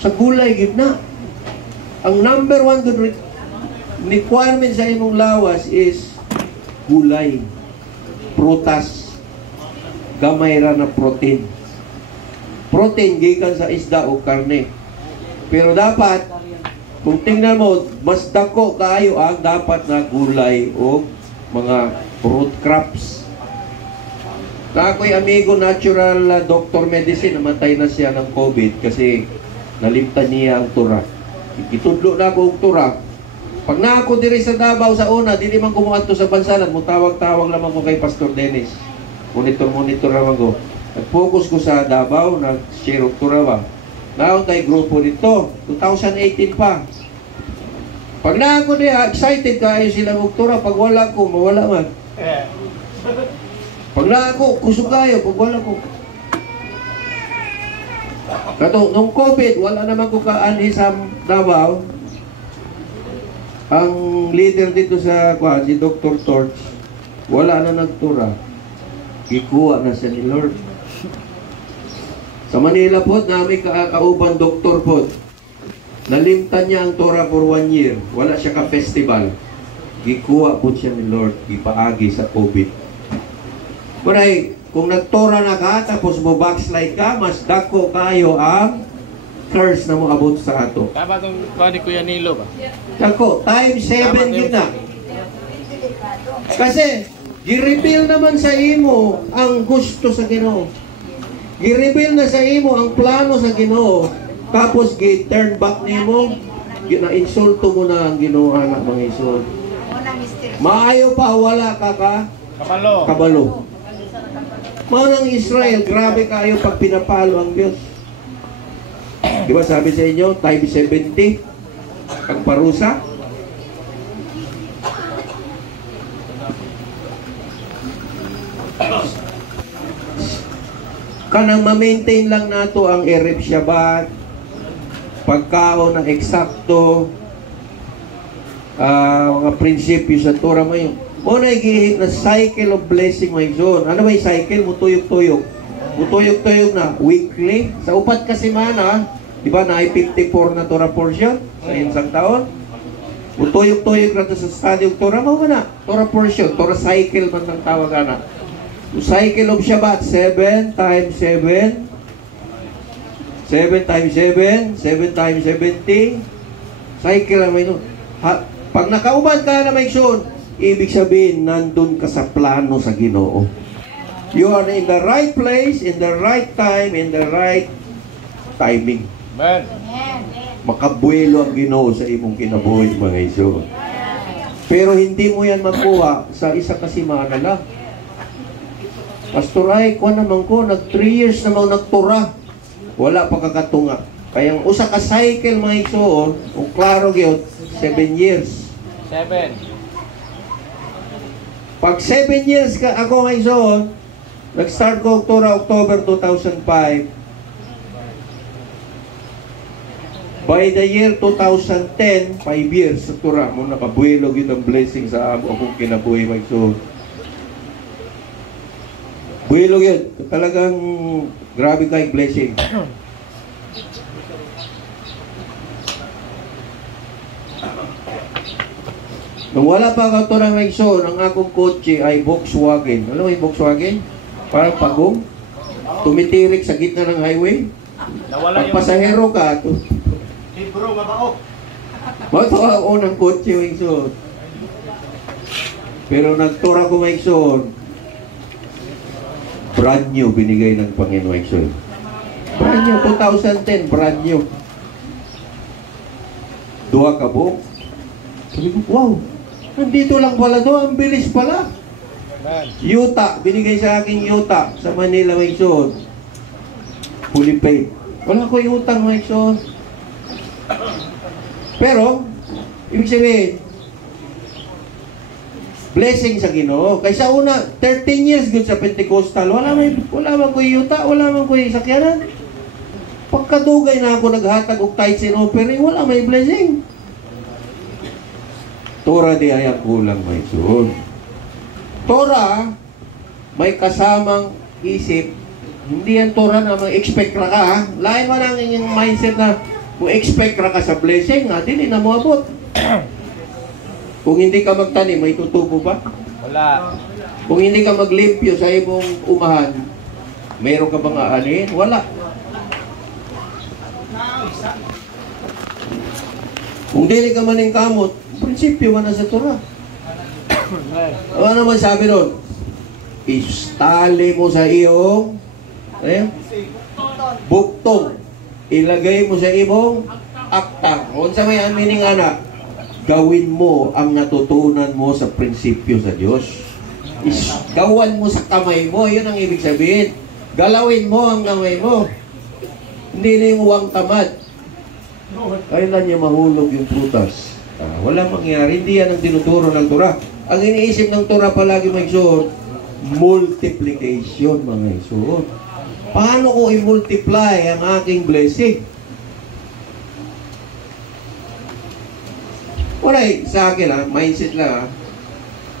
Sa gulay, gid na. Ang number 1 good requirement sa imong lawas is gulay, prutas, gamay ra na protein. Protein gikan sa isda o karne. Pero dapat, kung tingnan mo, mas dako kaayo ang dapat na gulay o mga root crops. Na ako'y amigo natural doctor medicine, namatay na siya ng COVID kasi nalimtan niya ang tura. Itudlo na ako ang tura. Pag na ako diri sa Davao sa una, di man kumuha to sa bansalan, mutawag-tawag lamang ko kay Pastor Dennis. Monitor naman ko. Nag-focus ko sa Davao, nag-share of tura ba. Naon tayo grupo nito, 2018 pa. Pag na ako diya, excited kayo sila magtura. Pag wala ko, mawala man. Pag na ako, kusog kayo. Pag wala ko. Kato, nung COVID, wala naman ko kaani sa Davao. Ang leader dito sa kwan, si Dr. Torch, wala na nagtura. Ikuha na siya ni Lord. Sa Manila po, namin kauban doktor po. Nalimtan niya ang tura for 1 year. Wala siya ka-festival. Gikuha po siya ni Lord. Gipaagi sa COVID. Maray, kung nagtura na ka, tapos mo backslide ka, mas dako kayo ang curse na mo abot sa ato. Tama itong ni Kuya Nilo ba? Dako, time 7 yun na. Kasi, gi-reveal naman sa imo ang gusto sa Ginoo. Gi-reveal na sa imo ang plano sa Ginoo. Tapos gi-turn back nimo, gina-insulto mo na ang Ginoo anak mga isod. Maayo pa wala ka Kabalo. kabalo. Mao ng Israel, grabe kayo pag pinapalo ang Diyos. Di ba sabi sa inyo, time 70 ang parusa? Kanang ma-maintain lang nato ang Erev Shabbat, pagkaon ng eksakto, mga prinsipyo sa Torah mo yun. Una gihit na cycle of blessing mo yun. Ano ba yung cycle? Mutuyok-tuyok. Mutuyok-tuyok na weekly. Sa upat kasi mana, di ba na ay 54 na Torah portion sa isang taon? Mutuyok-tuyok na to sa study of Torah mo na. Torah portion, Torah cycle man ang tawag na. Cycle of Shabbat, 7 times 7. 7 times 7, 7 times 70. Cycle lang may nun. Pag nakauban ka na may son, ibig sabihin, nandun ka sa plano sa Ginoo. You are in the right place, in the right time, in the right timing. Amen. Makabuelo ang Ginoo sa imong kinabuhi, mga iso. Pero hindi mo yan makuha sa isa kasimana lang. Pastor ay, kuha naman ko, 3 years namang nagtura. Wala pa kakatunga. Kaya usa ka cycle mga igsoon, kung klaro gyud 7 years. 7. Pag 7 years ka ako mga igsoon, nag-start ko October 2005. By the year 2010, 5 years sa tura mo nakabuelo gyud ang blessing sa amo akong kinabuhi mga igsoon. Buelo yun. Talagang grabe kay blessing. Nung wala pa ka ito ng Exxon, ang akong kotse ay Volkswagen. Alam mo yung Volkswagen? Parang pagong. Tumitirik sa gitna ng highway. Pag pasahero ka, Bro, mabao. ito ang unang kotse yung Exxon. Pero nagtura ko ng Exxon, brand new binigay ng Panginoon Exxon. Brand new, 2010, brand new. 2 kabok. Sabi ko, wow, nandito lang pala doon, ang bilis pala. Yuta, binigay sa akin yuta sa Manila Exxon. Fully paid. Wala ko yung utang Exxon. Pero, ibig sabihin, blessing sa Ginoo. Kaysa una, 13 years good sa Pentecostal, wala man ko yuta, wala man ko sakyanan. Pagkadugay na ako naghatag og tithes and offering, wala may blessing. Torah di ay kulang may suon. Torah, may kasamang isip. Hindi yan Torah na mag-expect ra ka, ha? Lain man ang inyong mindset na kung expect ra ka sa blessing, ha? Dili na mo abot. Kung hindi ka magtanim, may tutubo ba? Wala. Kung hindi ka maglimpyo sa imong umahan, mayroon ka bang aanin? Wala. Kung dili ka maning kamot, prinsipyo man na sa Torah. Ano naman sabi doon? istali mo sa iyong buktong. Ilagay mo sa imong akta. Unsa may ang meaning ana? Gawin mo ang natutunan mo sa prinsipyo sa Diyos. Gawan mo sa kamay mo, yun ang ibig sabihin. Galawin mo ang kamay mo. Hindi na yung huwag tamad. Kailan niya mahulog yung prutas? Walang mangyari. Hindi yan ang tinuturo ng Torah. Ang iniisip ng Torah palagi may suot, multiplication, mga isuot. Paano ko i-multiply ang aking blessing? Alright, sa akin mindset lang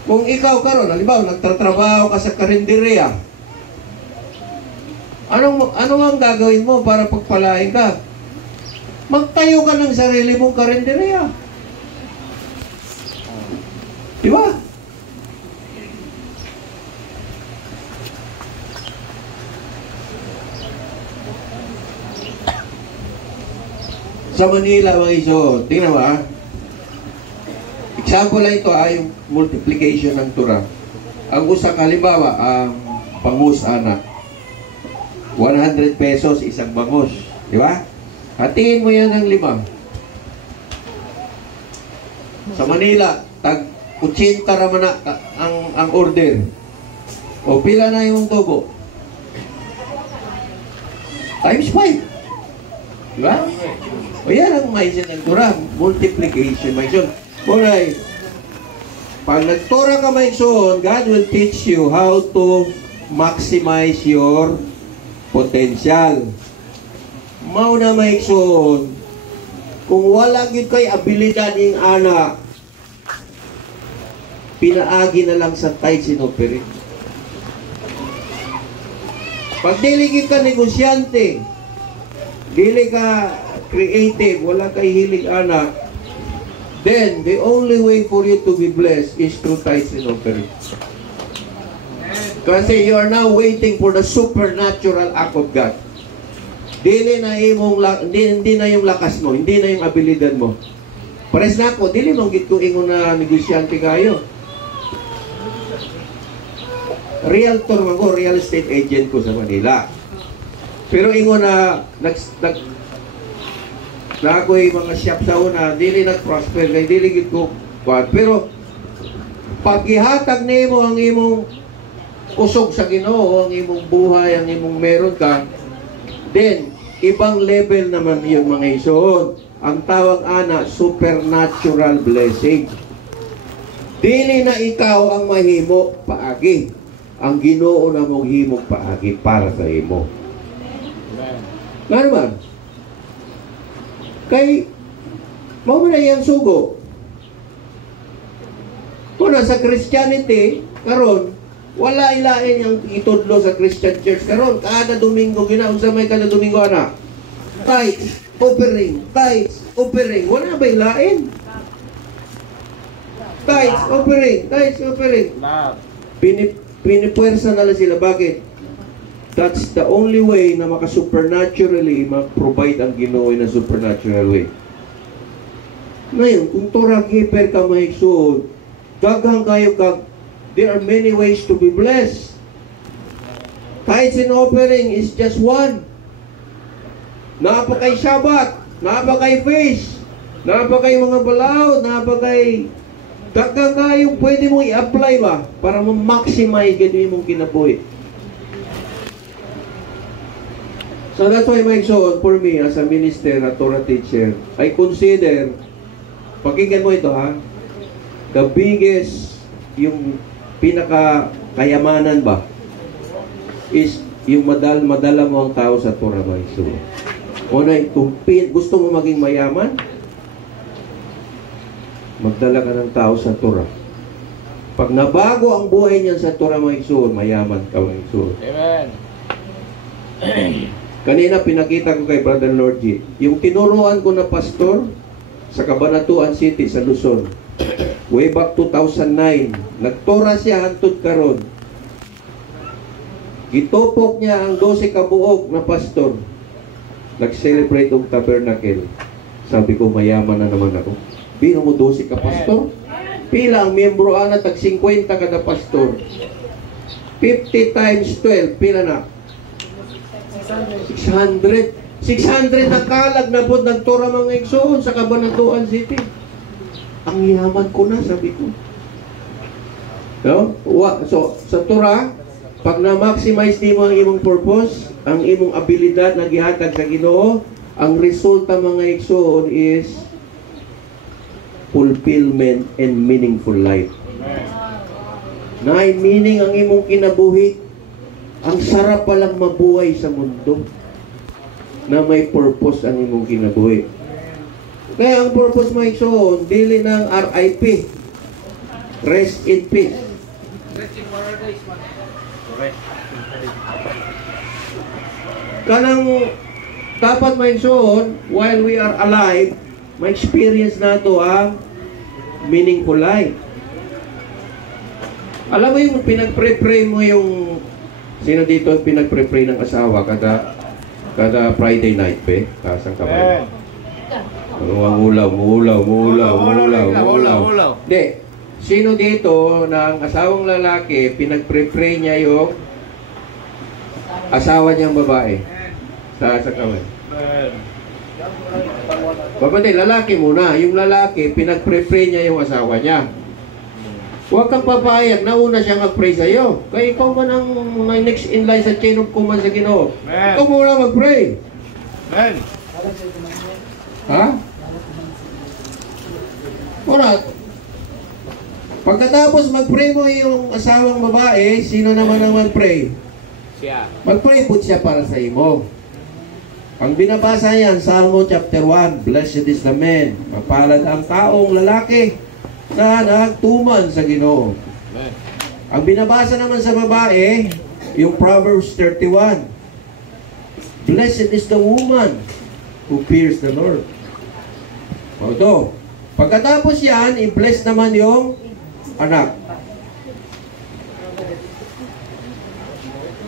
Kung ikaw karon, halimbawa, nagtatrabaho ka sa karinderya, anong ang gagawin mo para pagpalain ka? Magtayo ka ng sarili mong karinderya. Di ba? Sa Manila, mga iso, tingnan mo example lang ito yung multiplication ng Torah. Ang usa halimbawa, ang bangus anak. 100 pesos isang bangus. Di ba? Hatiin mo yan ng 5. Sa Manila, tag 80 raman ang order. O pila na yung tubo? Times 5. Di ba? O yan ang mindset ng Torah. Multiplication. Alright. Pag nagtura ka maigsoon, God will teach you how to maximize your potential. Mauna maigsoon, kung wala gid kay abilidad ng anak, pinaagi na lang sa tithes and offering. Pag dili gid ka negosyante, dili ka creative, wala kay hilig anak, then the only way for you to be blessed is through tithes and offering. Kasi you are now waiting for the supernatural act of God. Dili na hindi na yung lakas mo, hindi na yung abilidad mo. Pares na ako, dili mong git ko ingon na negosyante kayo. Realtor man ko, real estate agent ko sa Manila. Pero ingon na na ako'y mga shop sa una, dili nag-prosper, kaya dili git ko kuwan. Pero pag ihatag nimo ang imong usog sa Ginoo, ang imong buhay, ang imong meron ka, then ibang level naman yung mga isuon. Ang tawag ana, supernatural blessing. Dili na ikaw ang mahimo paagi. Ang Ginoo na mong himog paagi para sa imo. Nga naman, kay mao na yan sugo. Kung sa Christianity karon, wala ilain yung itudlo sa Christian Church karon. Kada Domingo ginaon sa may kada Domingo ana. Tithes, offering, tithes, offering. Wala ba ilain? Tithes, offering, tithes, offering. Pinipuwersa na lang sila. Bakit? That's the only way na maka-supernaturally mag-provide ang Ginoo in a supernatural way. Ngayon, kung Torah keeper ka maigsoon, daghang kayo there are many ways to be blessed. Tithes and offering is just one. Napakay Shabbat, napakay fish, napakay mga balaw, napakay daghang kayo pwede mo i-apply ba para ma-maximize gano'n mong kinabuhi. So that's why my son, for me as a minister, a Torah teacher, I consider, pakinggan mo ito the biggest, yung pinaka-kayamanan ba, is yung madala mo ang tao sa Torah, my son. Una, kung gusto mo maging mayaman, magdala ka ng tao sa Torah. Pag nabago ang buhay niyan sa Torah, my son, mayaman ka, my son. Amen. Kanina pinakita ko kay Brother Lord G, yung tinuruan ko na pastor sa Cabanatuan City sa Luzon, way back 2009, nagtora siya hantod karon. Gitupok niya ang 12 kabuok na pastor. Nag-celebrate ng tabernacle. Sabi ko, mayaman na naman ako. Bino mo 12 ka pastor? Pila ang miyembro ana tag 50 kada pastor. 50 times 12, pila na? 600. 600 na kalag na po nagtura mga igsoon sa Cabanatuan City. Ang yaman ko na, sabi ko. No? So, sa tura, pag na-maximize di mo ang imong purpose, ang imong abilidad na gihatag sa Ginoo, ang resulta mga igsoon is fulfillment and meaningful life. Naay meaning ang imong kinabuhi. Ang sarap palang mabuhay sa mundo na may purpose ang imong kinabuhi. Kaya ang purpose mo igsoon, dili ng RIP. Rest in peace. Rest in paradise, man. Correct. Kanang dapat may igsoon, while we are alive, ma-experience nato ang meaningful life. Alam mo yung pinag-pray mo yung sino dito ang pinag-pray ng asawa kada Friday night pe? Kasang kamay. Mulaw. Hindi. Sino dito ng asawang lalaki pinag-pray niya yung asawa niyang babae? Sa kamay. Babante, lalaki muna. Yung lalaki, pinag-pray niya yung asawa niya. Huwag kang papayag, nauna siyang mag-pray sa'yo. Kaya ikaw man ang next in line sa chain of command sa Ginoo. Ikaw muna mag-pray. Amen. Ha? Muna, pagkatapos mag-pray mo yung asawang babae, sino naman ang mag-pray? Siya. Mag-pray po siya para sa imo. Ang binabasa yan, Salmo chapter 1, Blessed is the man, mapalad ang taong lalaki na nagtuman sa Ginoo. Ang binabasa naman sa babae, yung Proverbs 31, Blessed is the woman who fears the Lord. O ito, pagkatapos yan, i-bless naman yung anak.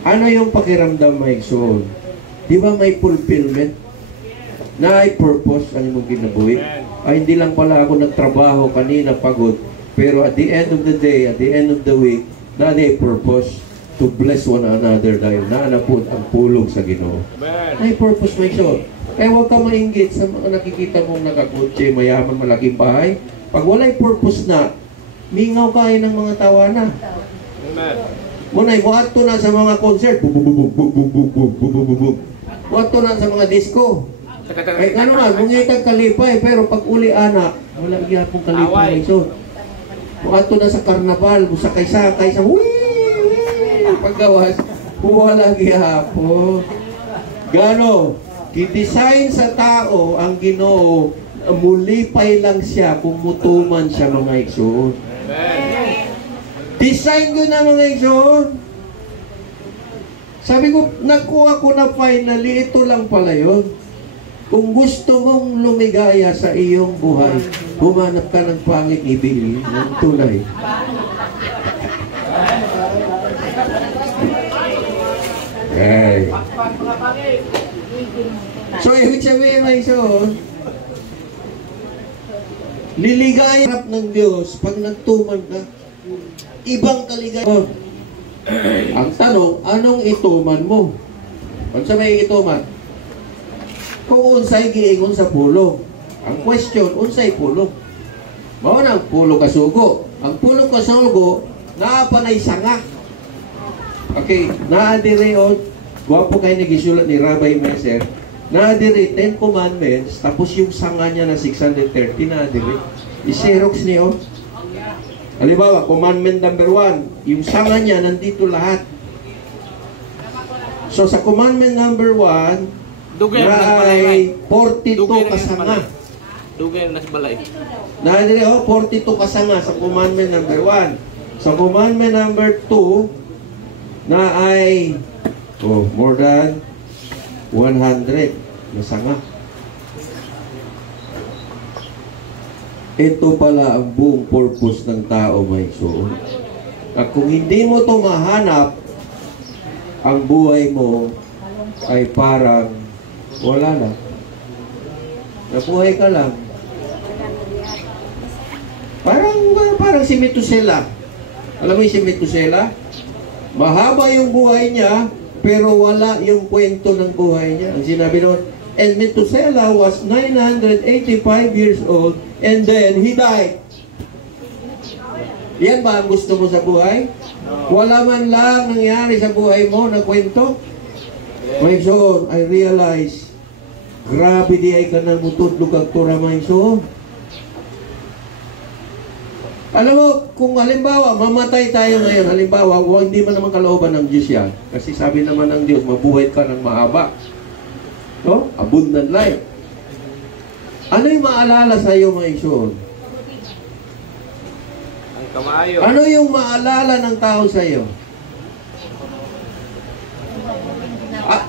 Ano yung pakiramdam, Mike Soul? Di ba may fulfillment? Na ay purpose ang imong kinabuhi? Ay hindi lang pala ako nagtrabaho kanina pagod, pero at the end of the day, at the end of the week, na ay purpose to bless one another dahil naanapod ang pulong sa Ginoo. Ay purpose, Mike Soul. Kaya huwag ka mainggit sa mga nakikita mong nakakotse, mayaman, malaking bahay. Pag wala'y purpose na, mingaw kayo ng mga tawanan. Amen. Munay, buhato na sa mga concert. Buhato na sa mga disco. Ay, ano nga, mungitag kalipay, pero pag uli anak, wala gyapon kalipay. So, buhato na sa karnaval, sa kaysa, paggawas, wala gyapon. Gano, i-design sa tao ang Ginoo, mulipay lang siya kung mutuman siya mga igsoon. Design ko na mga igsoon. Sabi ko, nakuha ko na finally, ito lang pala yun. Kung gusto mong lumigaya sa iyong buhay, humanap ka ng pangit-ibig ng tunay. Okay. So, ibig sabihin mga igsoon, liligaya ng Diyos pag nagtuman ka. Ibang kaligaya. Ang tanong, anong ituman mo? Kung sa may ituman? Kung unsay giingon sa pulong. Ang question, unsay pulong? Mao nang pulo kasugo. Ang pulo kasugo, naapanay sanga. Okay, naadiri o, gwapo kayo nagisulat ni Rabbi Meser, naadiri 10 commandments, tapos yung sanga niya na 630 naadiri. I-xerox niyo. Halimbawa, commandment number 1, yung sanga niya, nandito lahat. So, sa commandment number 1, na ay 42 kasanga. Dugay na sa balay. Nandito, 42 kasanga sa commandment number 1. Sa commandment number 2, na ay more than 100 na sanga. Ito pala ang buong purpose ng tao, may igsoon. At kung hindi mo ito mahanap, ang buhay mo ay parang wala lang. Nabuhay ka lang. Parang si Metusela. Alam mo yung si Metusela? Mahaba yung buhay niya, pero wala yung kwento ng buhay niya. Ang sinabi noon, and Methuselah was 985 years old, and then he died. Yan ba ang gusto mo sa buhay? Wala man lang nangyari sa buhay mo na kwento? My son, I realize, grabe di ay ka nang mutudlog ang tura, my son. Alam mo, kung halimbawa, mamatay tayo ngayon, halimbawa, hindi man naman kalooban ng Diyos yan. Kasi sabi naman ng Diyos, mabuhay ka ng mahaba. No? Abundant life. Ano yung maalala sa iyo, my son? Ang kamayo. Ano yung maalala ng tao sa iyo?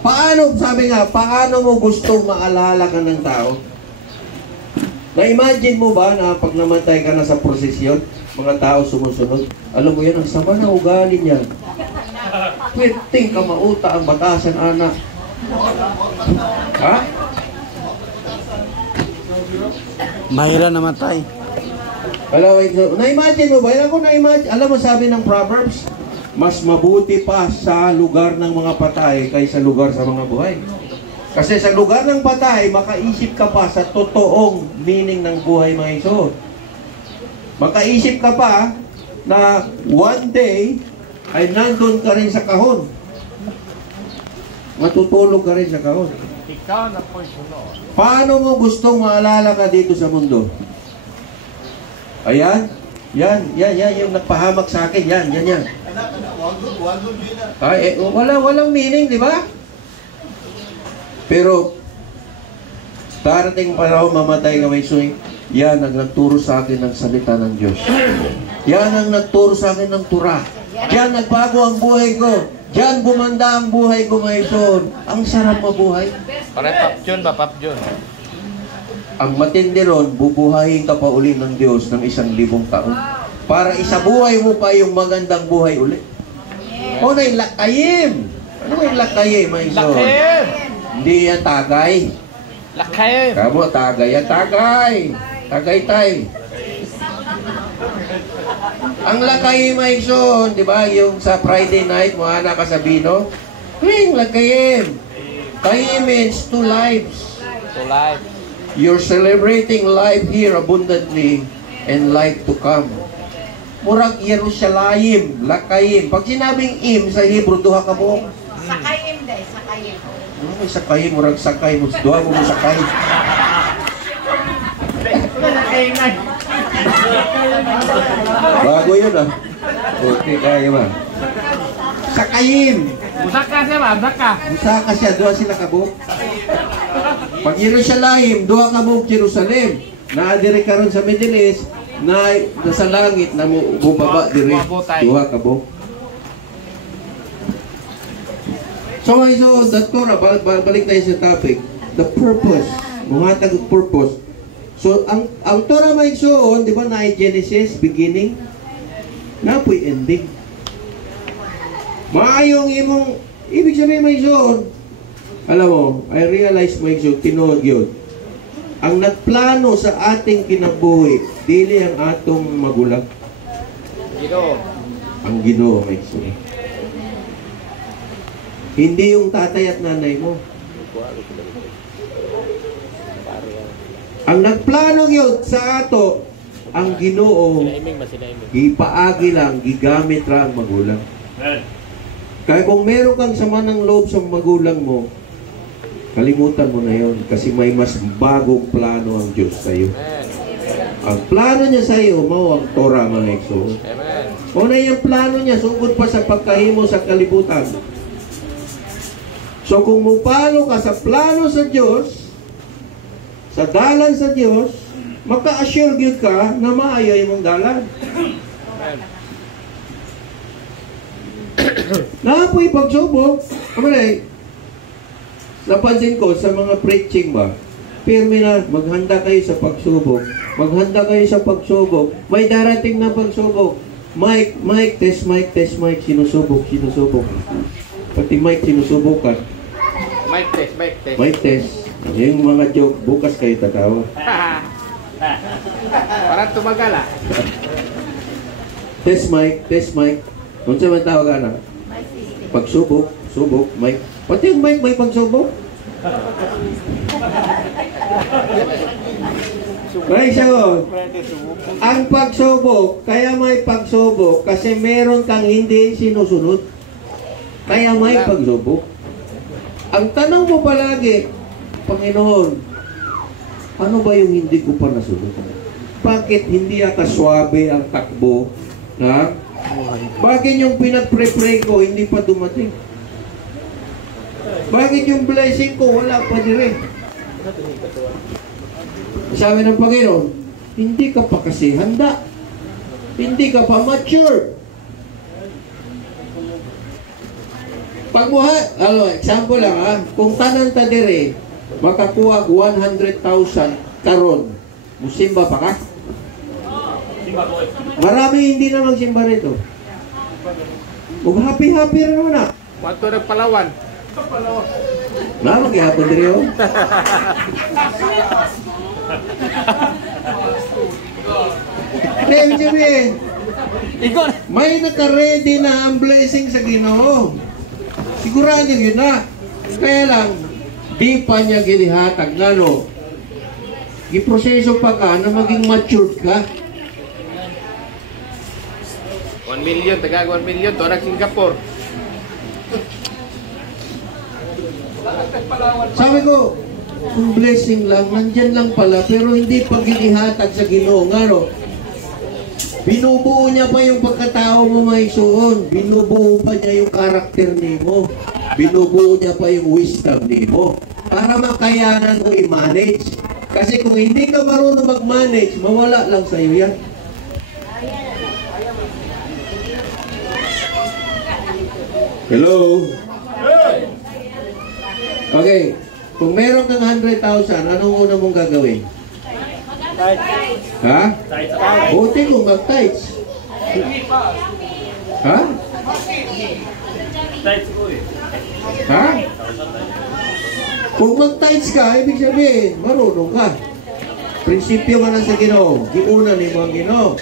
Paano, sabi nga, paano mo gustong maalala ka ng tao? Na-imagine mo ba na pag namatay ka na sa prosesyon, mga tao sumusunod? Alam mo yan, ang sama na ugali niyan. Pwedeng ka mauta ang batasan, anak. Ha? Mahirap namatay. Alam mo, na-imagine mo ba? Alam mo sabi ng Proverbs, mas mabuti pa sa lugar ng mga patay kaysa lugar sa mga buhay. Kasi sa lugar ng patay, makaisip ka pa sa totoong meaning ng buhay, mga iso. Makaisip ka pa na one day ay nandun ka rin sa kahon. Matutulog ka rin sa kahon. Ikaw na po sunod. Paano mo gustong maalala ka dito sa mundo? Ayan. Yan yung nagpahamak sa akin. Yan. Ay, walang meaning, di ba? Pero, darating panahon mamatay ka, may suing. Yan ang nagturo sa akin ng salita ng Diyos. Yan ang nagturo sa akin ng Torah. Diyan nagbago ang buhay ko. Diyan gumanda ang buhay ko, may son. Ang sarap mabuhay. Para Papjon ba, Papjon? Ang matindi ron, bubuhayin ka pa uli ng Diyos ng 1,000 taon. Para isabuhay mo pa yung magandang buhay uli. O na yung lakayim. Ano yung lakayim, may son? Lakayim! Hindi yan tagay. Lakayim! Kamu, tagay yan, tagay. Tagay tay. Ang lakayim, may son, di ba? Yung sa Friday night, mga anak ka sa Bino. Yung lakayim. Kayim means two lives. To life. You're celebrating life here abundantly and life to come. Murag Jerusalem, lakayim. Pag sinabing im sa Hebrew, duha ka mo. Sakayim day, sakayim. Ano may sakay, murag sakay mo. Duha mo sakay. Bago yun ah. Okay, kaya ba? Sakayim. Musaka siya ba? Musaka. Musaka siya, duha sila kabuk. Pag Jerusalem, duha kabuk Jerusalem. Naadiri karon sa Middle East, na nasa langit na bumaba diri. Duha kabuk. So, that Torah, balik tayo sa topic. The purpose. Muhatag ang purpose. So, ang Torah may soon, di ba na Genesis, beginning, napoy ending. Maayong imong, ibig sabihin may soon, alam mo, I realize may soon, tinuod yun. Ang nagplano sa ating kinabuhi, dili ang atong magulang. Ginoo. Ang Ginoo may soon. Hindi yung tatay at nanay mo. Ang nagplano yun sa ato, ang Ginoo, gipaagi lang, gigamit ra ang magulang. Kaya kung meron kang sama ng loob sa magulang mo, kalimutan mo na yun kasi may mas bagong plano ang Diyos sa iyo. Ang plano niya sa iyo, mao ang Torah, mga ekso. O na yung plano niya, sugod pa sa pagkahimo sa kalibutan. So kung mupalo ka sa plano sa Diyos, sa dalan sa Diyos, maka-assure gyud ka na maayo imong dalan. Napoy pagsubok. Amalay, napansin ko sa mga preaching ba, pirmi na, maghanda kayo sa pagsubok. Maghanda kayo sa pagsubok. May darating na pagsubok. Mic, test mic, sinusubok. Pati mic, sinusubukan. Mic test. Mic test. Yung mga joke, bukas kayo tatawa. Parang tumagal ah. Test mic. Kung sa man tawag ka na? Pagsubok, subok, may, pati yung may pagsubok. Right, so, ang pagsubok, kaya may pagsubok kasi meron kang hindi sinusunod. Kaya may pagsubok. Ang tanong mo palagi, Panginoon, ano ba yung hindi ko pa nasunod? Bakit hindi akaswabe ang takbo na? Bakit yung pinag-pray ko hindi pa dumating? Bakit yung blessing ko wala pa dire? Sabi ng Panginoon, hindi ka pa kasi handa. Hindi ka pa mature. Pagbuhat, example lang ha, kung tanan ta dire, makakuha 100,000 karon, musimba pa ka? Marami hindi na magsimba rito. Huwag happy-happy rin mo na. Kwanto nagpalawan? Na, maghihapon din yun. Ibig sabihin, may naka-ready na ang blessing sa Ginoo. Sigurado yun na. Kaya lang, di pa niya ginihatag nga no. Giproseso pa ka na maging matured ka. 1 million, taga 1 million, doon Singapore. Sabi ko, kung blessing lang, nandyan lang pala, pero hindi pa ginihatag sa Ginoo nga no. Binubuo niya pa yung pagkatao mo maisuon. Binubuo pa niya yung karakter nimo. Binubuo niya pa yung wisdom nimo. Para makayanan mo i-manage. Kasi kung hindi ka marunong mag-manage, mawala lang sa'yo yan. Hello? Okay. Kung meron kang 100,000, anong una mong gagawin? Ha? Buti kung mag-tights. Ha? Ha? Kung mag-tights ka, ibig sabihin, marunong ka. Prinsipyo ka na sa Ginoo. Giuna ni mga Ginoo.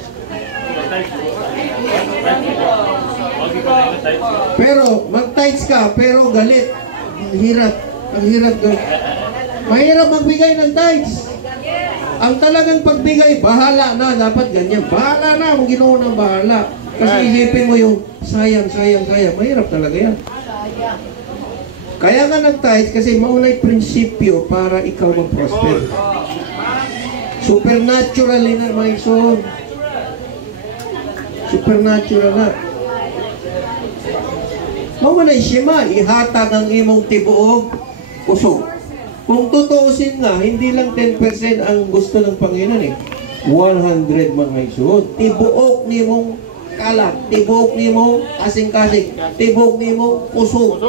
Pero, mag-tights ka, pero galit. Ang hirap. Ang hirap ka. Mahirap magbigay ng tights. Ang talagang pagbigay, bahala na. Dapat ganyan. Bahala na. Kung Ginoo ng bahala. Kasi isipin mo yung sayang. Mahirap talaga yan. Kaya ka nag-tithe kasi maunay prinsipyo para ikaw mag-prosper. Supernatural na mga ison. Supernatural na. Maunay sima, ihatag ang imong tibuog usog. Kung tutuusin nga, hindi lang 10% ang gusto ng Panginoon eh. 100 mga ison. Tibuok ni mong kalat, tibuok ni mong kasing-kasing, tibuok ni mong usog.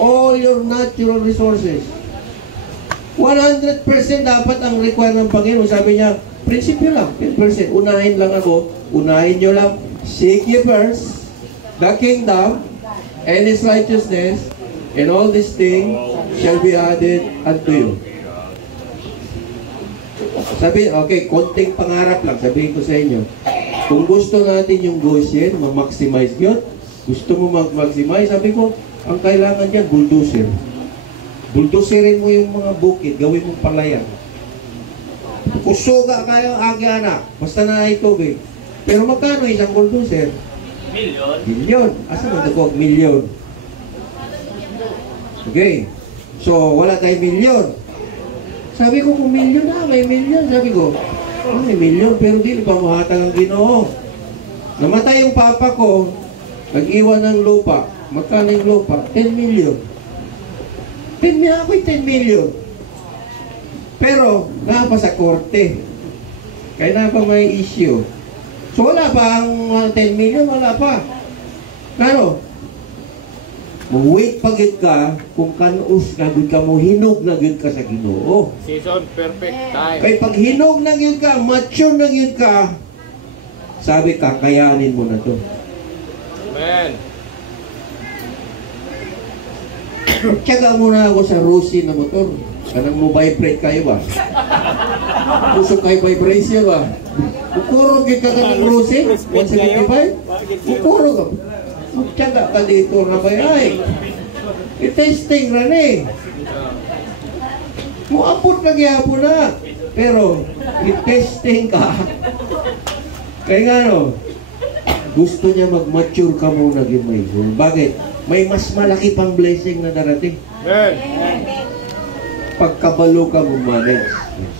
All your natural resources. 100% dapat ang require ng Panginoon. Sabi niya, prinsipyo lang, 10%. Unahin lang ako. Unahin nyo lang. Seek ye first the kingdom and His righteousness, and all these things shall be added unto you. Sabi, okay, konting pangarap lang. Sabihin ko sa inyo. Kung gusto natin yung goals yan, ma-maximize yun. Gusto mo mag-maximize, sabi ko, ang kailangan dyan, bulldozer. Bulldozerin mo yung mga bukid, gawin mong palayan. Kusuga kayo, anak. Basta na itubig. Pero magkano isang bulldozer? Milyon. Asa mo ito? Milyon. Okay. So, wala tayong milyon. Sabi ko, kung milyon na, may milyon. Sabi ko, may milyon, pero di pa mahatag ang Ginoo. Namatay yung papa ko, nag-iwan ng lupa. Magkano yung lupa? 10 million. 10 million, ako'y 10 million. Pero, nga pa sa korte. Kaya na pa may issue. So, wala pa ang 10 million, wala pa. Pero, wait pagit ka, kung kanus na gud ka mo, hinog na gud ka sa Ginoo. Season, perfect time. Kaya pag hinog na gud ka, mature na gud ka, sabi, kakayanin mo na to. Amen. Tiyaga muna ako sa Rusi na motor. Kanang mo vibrate kayo ba? Puso kayo vibration ba? Ukuro ka ng Rusi? 175? Ukuro ka. Magtiyaga ka dito na bayay. I-testing na ni. Muapot na gyapon na. Pero, i-testing ka. Kaya nga no, gusto niya mag-mature ka muna gimay. Bakit? May mas malaki pang blessing na darating. Pagkabalo ka mo manage.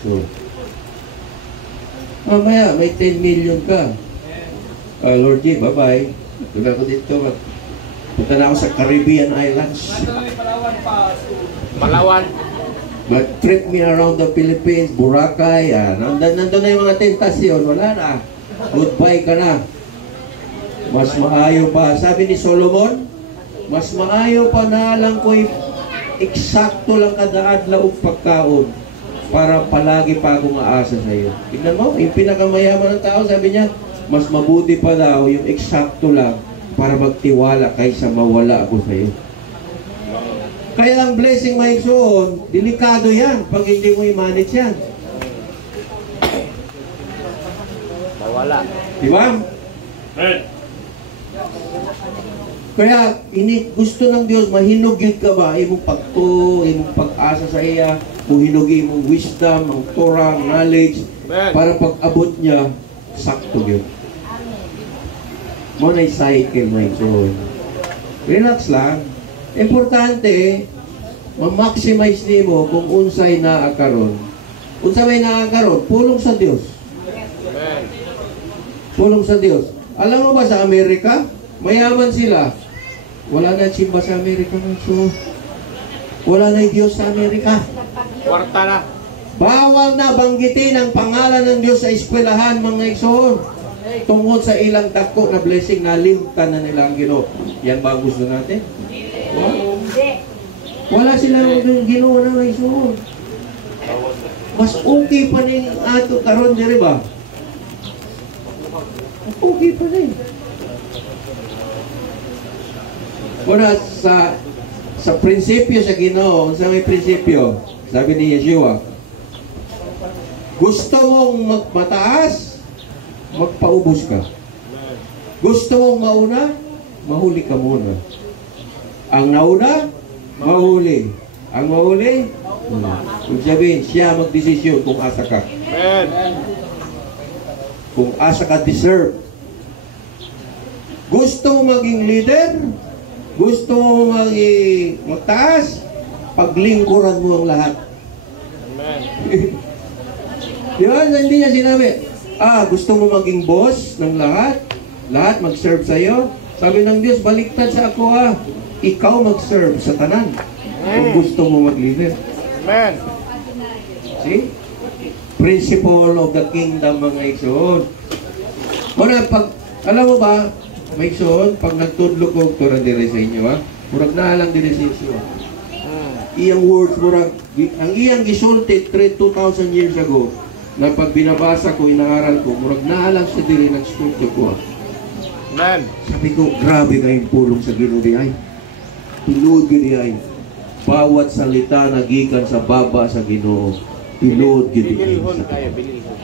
So, mamaya, may 10 million ka. Lord G, bye-bye. Punta ko dito. Punta na ako sa Caribbean Islands. Palawan. But trip me around the Philippines, Boracay. Nandun na yung mga tentasyon. Wala na. Goodbye ka na. Mas maayo pa. Sabi ni Solomon, mas maayo pa na lang ko'y eksakto lang kada adlaw og pagkaon para palagi pa akong aasa sa iyo. Tingnan mo, yung pinakamayaman ng tao, sabi niya, mas mabuti pa daw yung eksakto lang para magtiwala kaysa mawala ako sa iyo. Kaya ang blessing may suon, delikado yan pag hindi mo i-manage yan. Mawala. Di ba? Kaya gusto ng Diyos, mahinugid ka ba? Imong pagto, imong pag-asa sa iya, kung hinugi imong wisdom, ang Torah, knowledge, para pag-abot niya, sakto yun. Mo na cycle mo yun. Relax lang. Importante, ma-maximize nimo kung unsay naakaron. Unsa may naakaron, pulong sa Dios. Pulong sa Dios. Alam mo ba sa Amerika, mayaman sila. Wala na simba sa Amerika. So, wala na Diyos sa Amerika. Kwarta na. Bawal na banggitin ang pangalan ng Diyos sa eskwelahan, mga igsoon. Tungkol sa ilang dako na blessing, nalimtan na nila ang Ginoo. Yan ba gusto natin? Wala silang Ginoo na mga igsoon. Mas okay pa rin ato karon diri ba? Okay pa rin. Kuna sa prinsipyo sa Ginoo, sa may prinsipyo, sabi ni Yeshua, gusto mong mataas, magpaubos ka. Gusto mong mauna, mahuli ka muna. Ang nauna, mahuli. Ang mahuli, kung sabihin, siya magdesisyon kung asa ka. Kung asa ka deserve. Gusto mo maging leader, gusto mo maging magtaas, paglingkuran mo ang lahat. Di ba? Hindi niya sinabi, gusto mo maging boss ng lahat, lahat mag-serve sa'yo. Sabi ng Diyos, baliktad sa ako ikaw mag-serve sa tanan kung gusto mo mag-leader. Amen. See? Principle of the kingdom, mga igsoon. Muna, alam mo ba, mga igsoon, pag nagtudlo ko ito dire sa inyo, murag na lang dire sa inyo. Iyang words, murag, ang iyang gisulti 2,000 years ago, na pag binabasa ko, inaaral ko, murag na lang sa dire ng studio ko. Amen. Sabi ko, grabe kayong pulong sa Ginoo di ay. Tinuod gini ay. Bawat salita na gikan sa baba sa Ginoo, tinuod gini ay. Bililhon kayo, bililhon.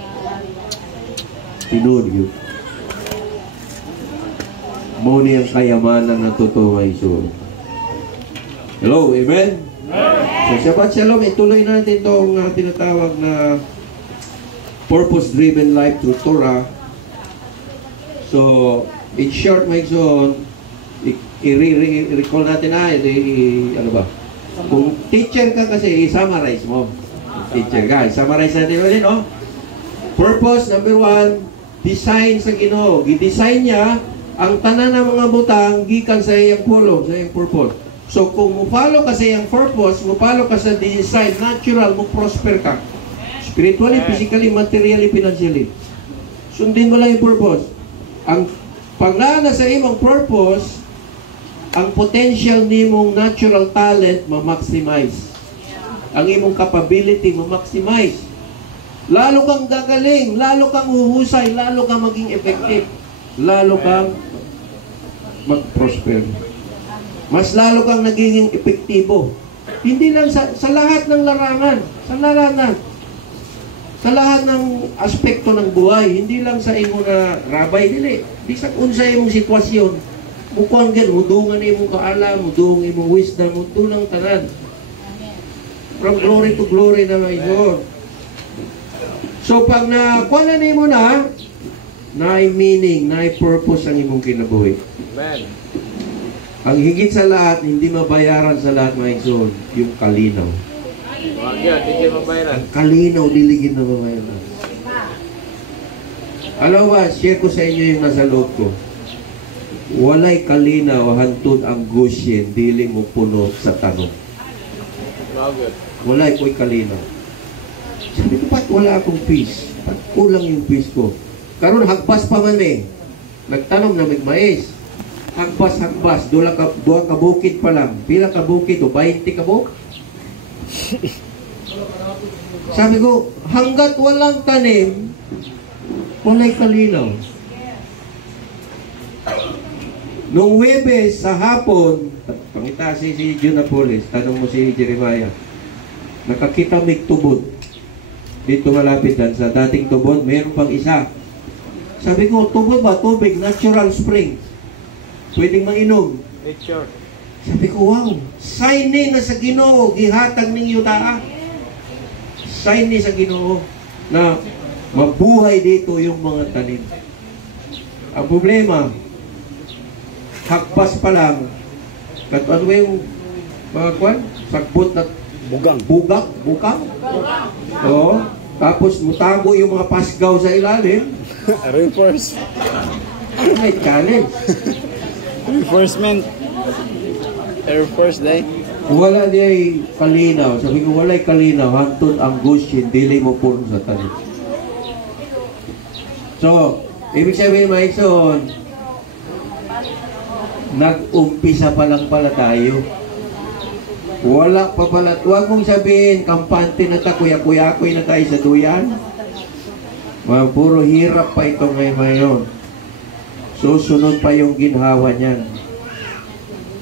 Tinuod yun. Mo ni ang kayamanan na totoo ay so. Hello, amen? So, Shabbat Shalom, ituloy natin itong tinatawag na purpose-driven life through Torah. So, in short, my son, i-recall natin ano ba? Kung teacher ka kasi, i-summarize mo. Teacher ka, i-summarize natin ulit, no? Purpose, number 1, design sa Ginoo. I-design niya ang tanan ng mga butang gikan sa iyang pulong, sa iyang purpose. So, kung mo-follow ka sa iyang purpose, mo-follow ka sa design, natural, mo-prosper ka. Spiritually, physically, materially, financially. Sundin mo lang yung purpose. Ang pagnana sa imong purpose, ang potential nimong natural talent ma-maximize. Ang imong capability ma-maximize. Lalo kang gagaling, lalo kang huhusay, lalo kang maging effective, lalo kang mag-prosper. Mas lalo kang nagiging epektibo. Hindi lang sa lahat ng larangan, sa lahat ng aspekto ng buhay, hindi lang sa imo na rabay, dili. Di sa unsay imong sitwasyon, Mukuan gan, mudungan imong kaalam, mudungan imong wisdom, mudunang tanan. From glory to glory na mga igsoon. So pag nakuha na nimo na, na-ay meaning, na-ay purpose ang imong kinabuhi. Amen. Ang higit sa lahat, hindi mabayaran sa lahat mga igsoon, yung kalinaw. Wag yan, hindi mabayaran. Ang kalinaw, diligin na mabayaran. Alam ba, share ko sa inyo yung nasa loob ko. Walay kalinaw, hantod ang gusyen, dili mo puno sa tanong. Wag yan. Walay ko'y kalinaw. Sabi ko, ba't wala akong peace? Ba't kulang yung peace ko? Karon hagpas pa man eh. Nagtanom na may mais. Hagpas. Duha ka bukid pa lang. Pila ka bukid o 20 ka buk? Sabi ko, hanggat walang tanim, walay kalinaw. Nung Webes sa hapon, pangita si Junapolis, tanong mo si Jeremiah, nakakita may tubod. Dito malapit dan sa dating tubod, mayroon pang isa. Sabi ko, tubod ba? Tubig, natural spring. Pwedeng mainom. Nature. Sabi ko, wow, sign ni nga sa Ginoo, gihatag ninyo taa. Sign ni sa Ginoo na mabuhay dito yung mga tanim. Ang problema, hagpas pa lang, ano yung mga kwan? Sagbot na bukang. Oo. Tapos mutago yung mga pasgaw sa ilalim. Reverse. Ay, challenge. Reinforcement. Air Force Day. Wala diay kalinaw. Sabi ko, walay kalinaw. Hantod ang gusyin, dili mo puno sa tanim. So, ibig sabihin, Maison, nag-umpisa pa lang pala tayo. Wala pa pala. Huwag mong sabihin, kampante na ta, kuya-kuya-kuy na tayo sa duyan. Puro hirap pa ito ngayon. Susunod pa yung ginhawa niyan.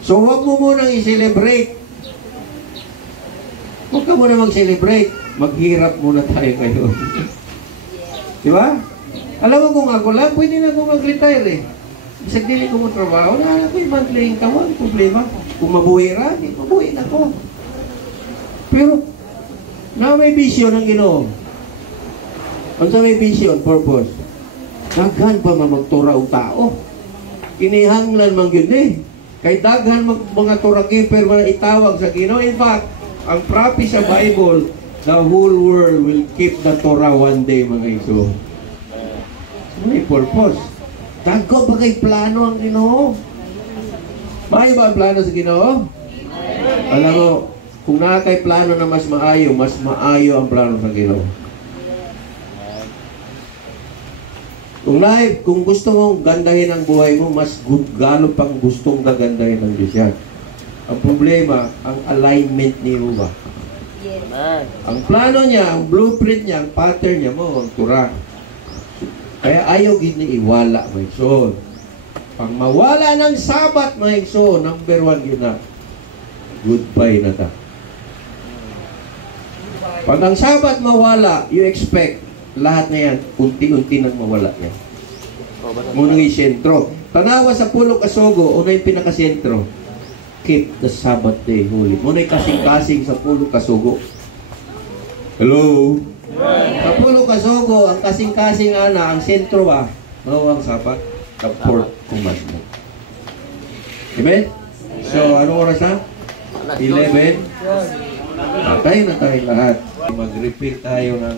So, huwag mo munang i-celebrate. Huwag ka muna mag-celebrate. Maghirap muna tayo ngayon. Di ba? Alam mo kung ako lang, pwede na ako mag-retire eh. Bisag dili ko mo trabaho, na ako yung monthly income, ang problema. Kung mabuhay ra, mabuhay na ko. Pero, na may vision ang Ginoo. Ano sa may vision, purpose? Daghan pa magtura o tao. Kinihanglan man yun eh. Kay daghan mga turakiper mga itawag sa Ginoo. In fact, ang prophecy sa Bible, the whole world will keep the Torah one day, mga iso. May purpose. Dago ba kay plano ang Ginoo? Maayo ba ang plano sa Ginoo? Alam mo, kung nakakay plano na mas maayo ang plano sa Ginoo. Kung gusto mong gandahin ang buhay mo, mas galo pang gustong gagandahin ang Diyos yan. Ang problema, ang alignment niyo ba? Amen. Ang plano niya, ang blueprint niya, ang pattern niya mo, ang Torah. Kaya ayaw gini iwala, mga igsoon. Pag mawala ng Sabat, mga igsoon, number 1 yun na, goodbye na ta. Pag ang Sabat mawala, you expect, lahat na yan, unti-unti nang mawala yan. Muna yung sentro. Tanawa sa Pulo Kasogo, una yung pinakasentro. Keep the Sabbath day holy. Muna yung kasing-kasing sa Pulo Kasogo. Hello? Sa Pulo Kasogo, ang kasing-kasing ang sentro ba? Mawang Sabat. The fourth commandment. Amen? So, anong oras na? 11? Patay na tayo lahat. Mag-repeat tayo ng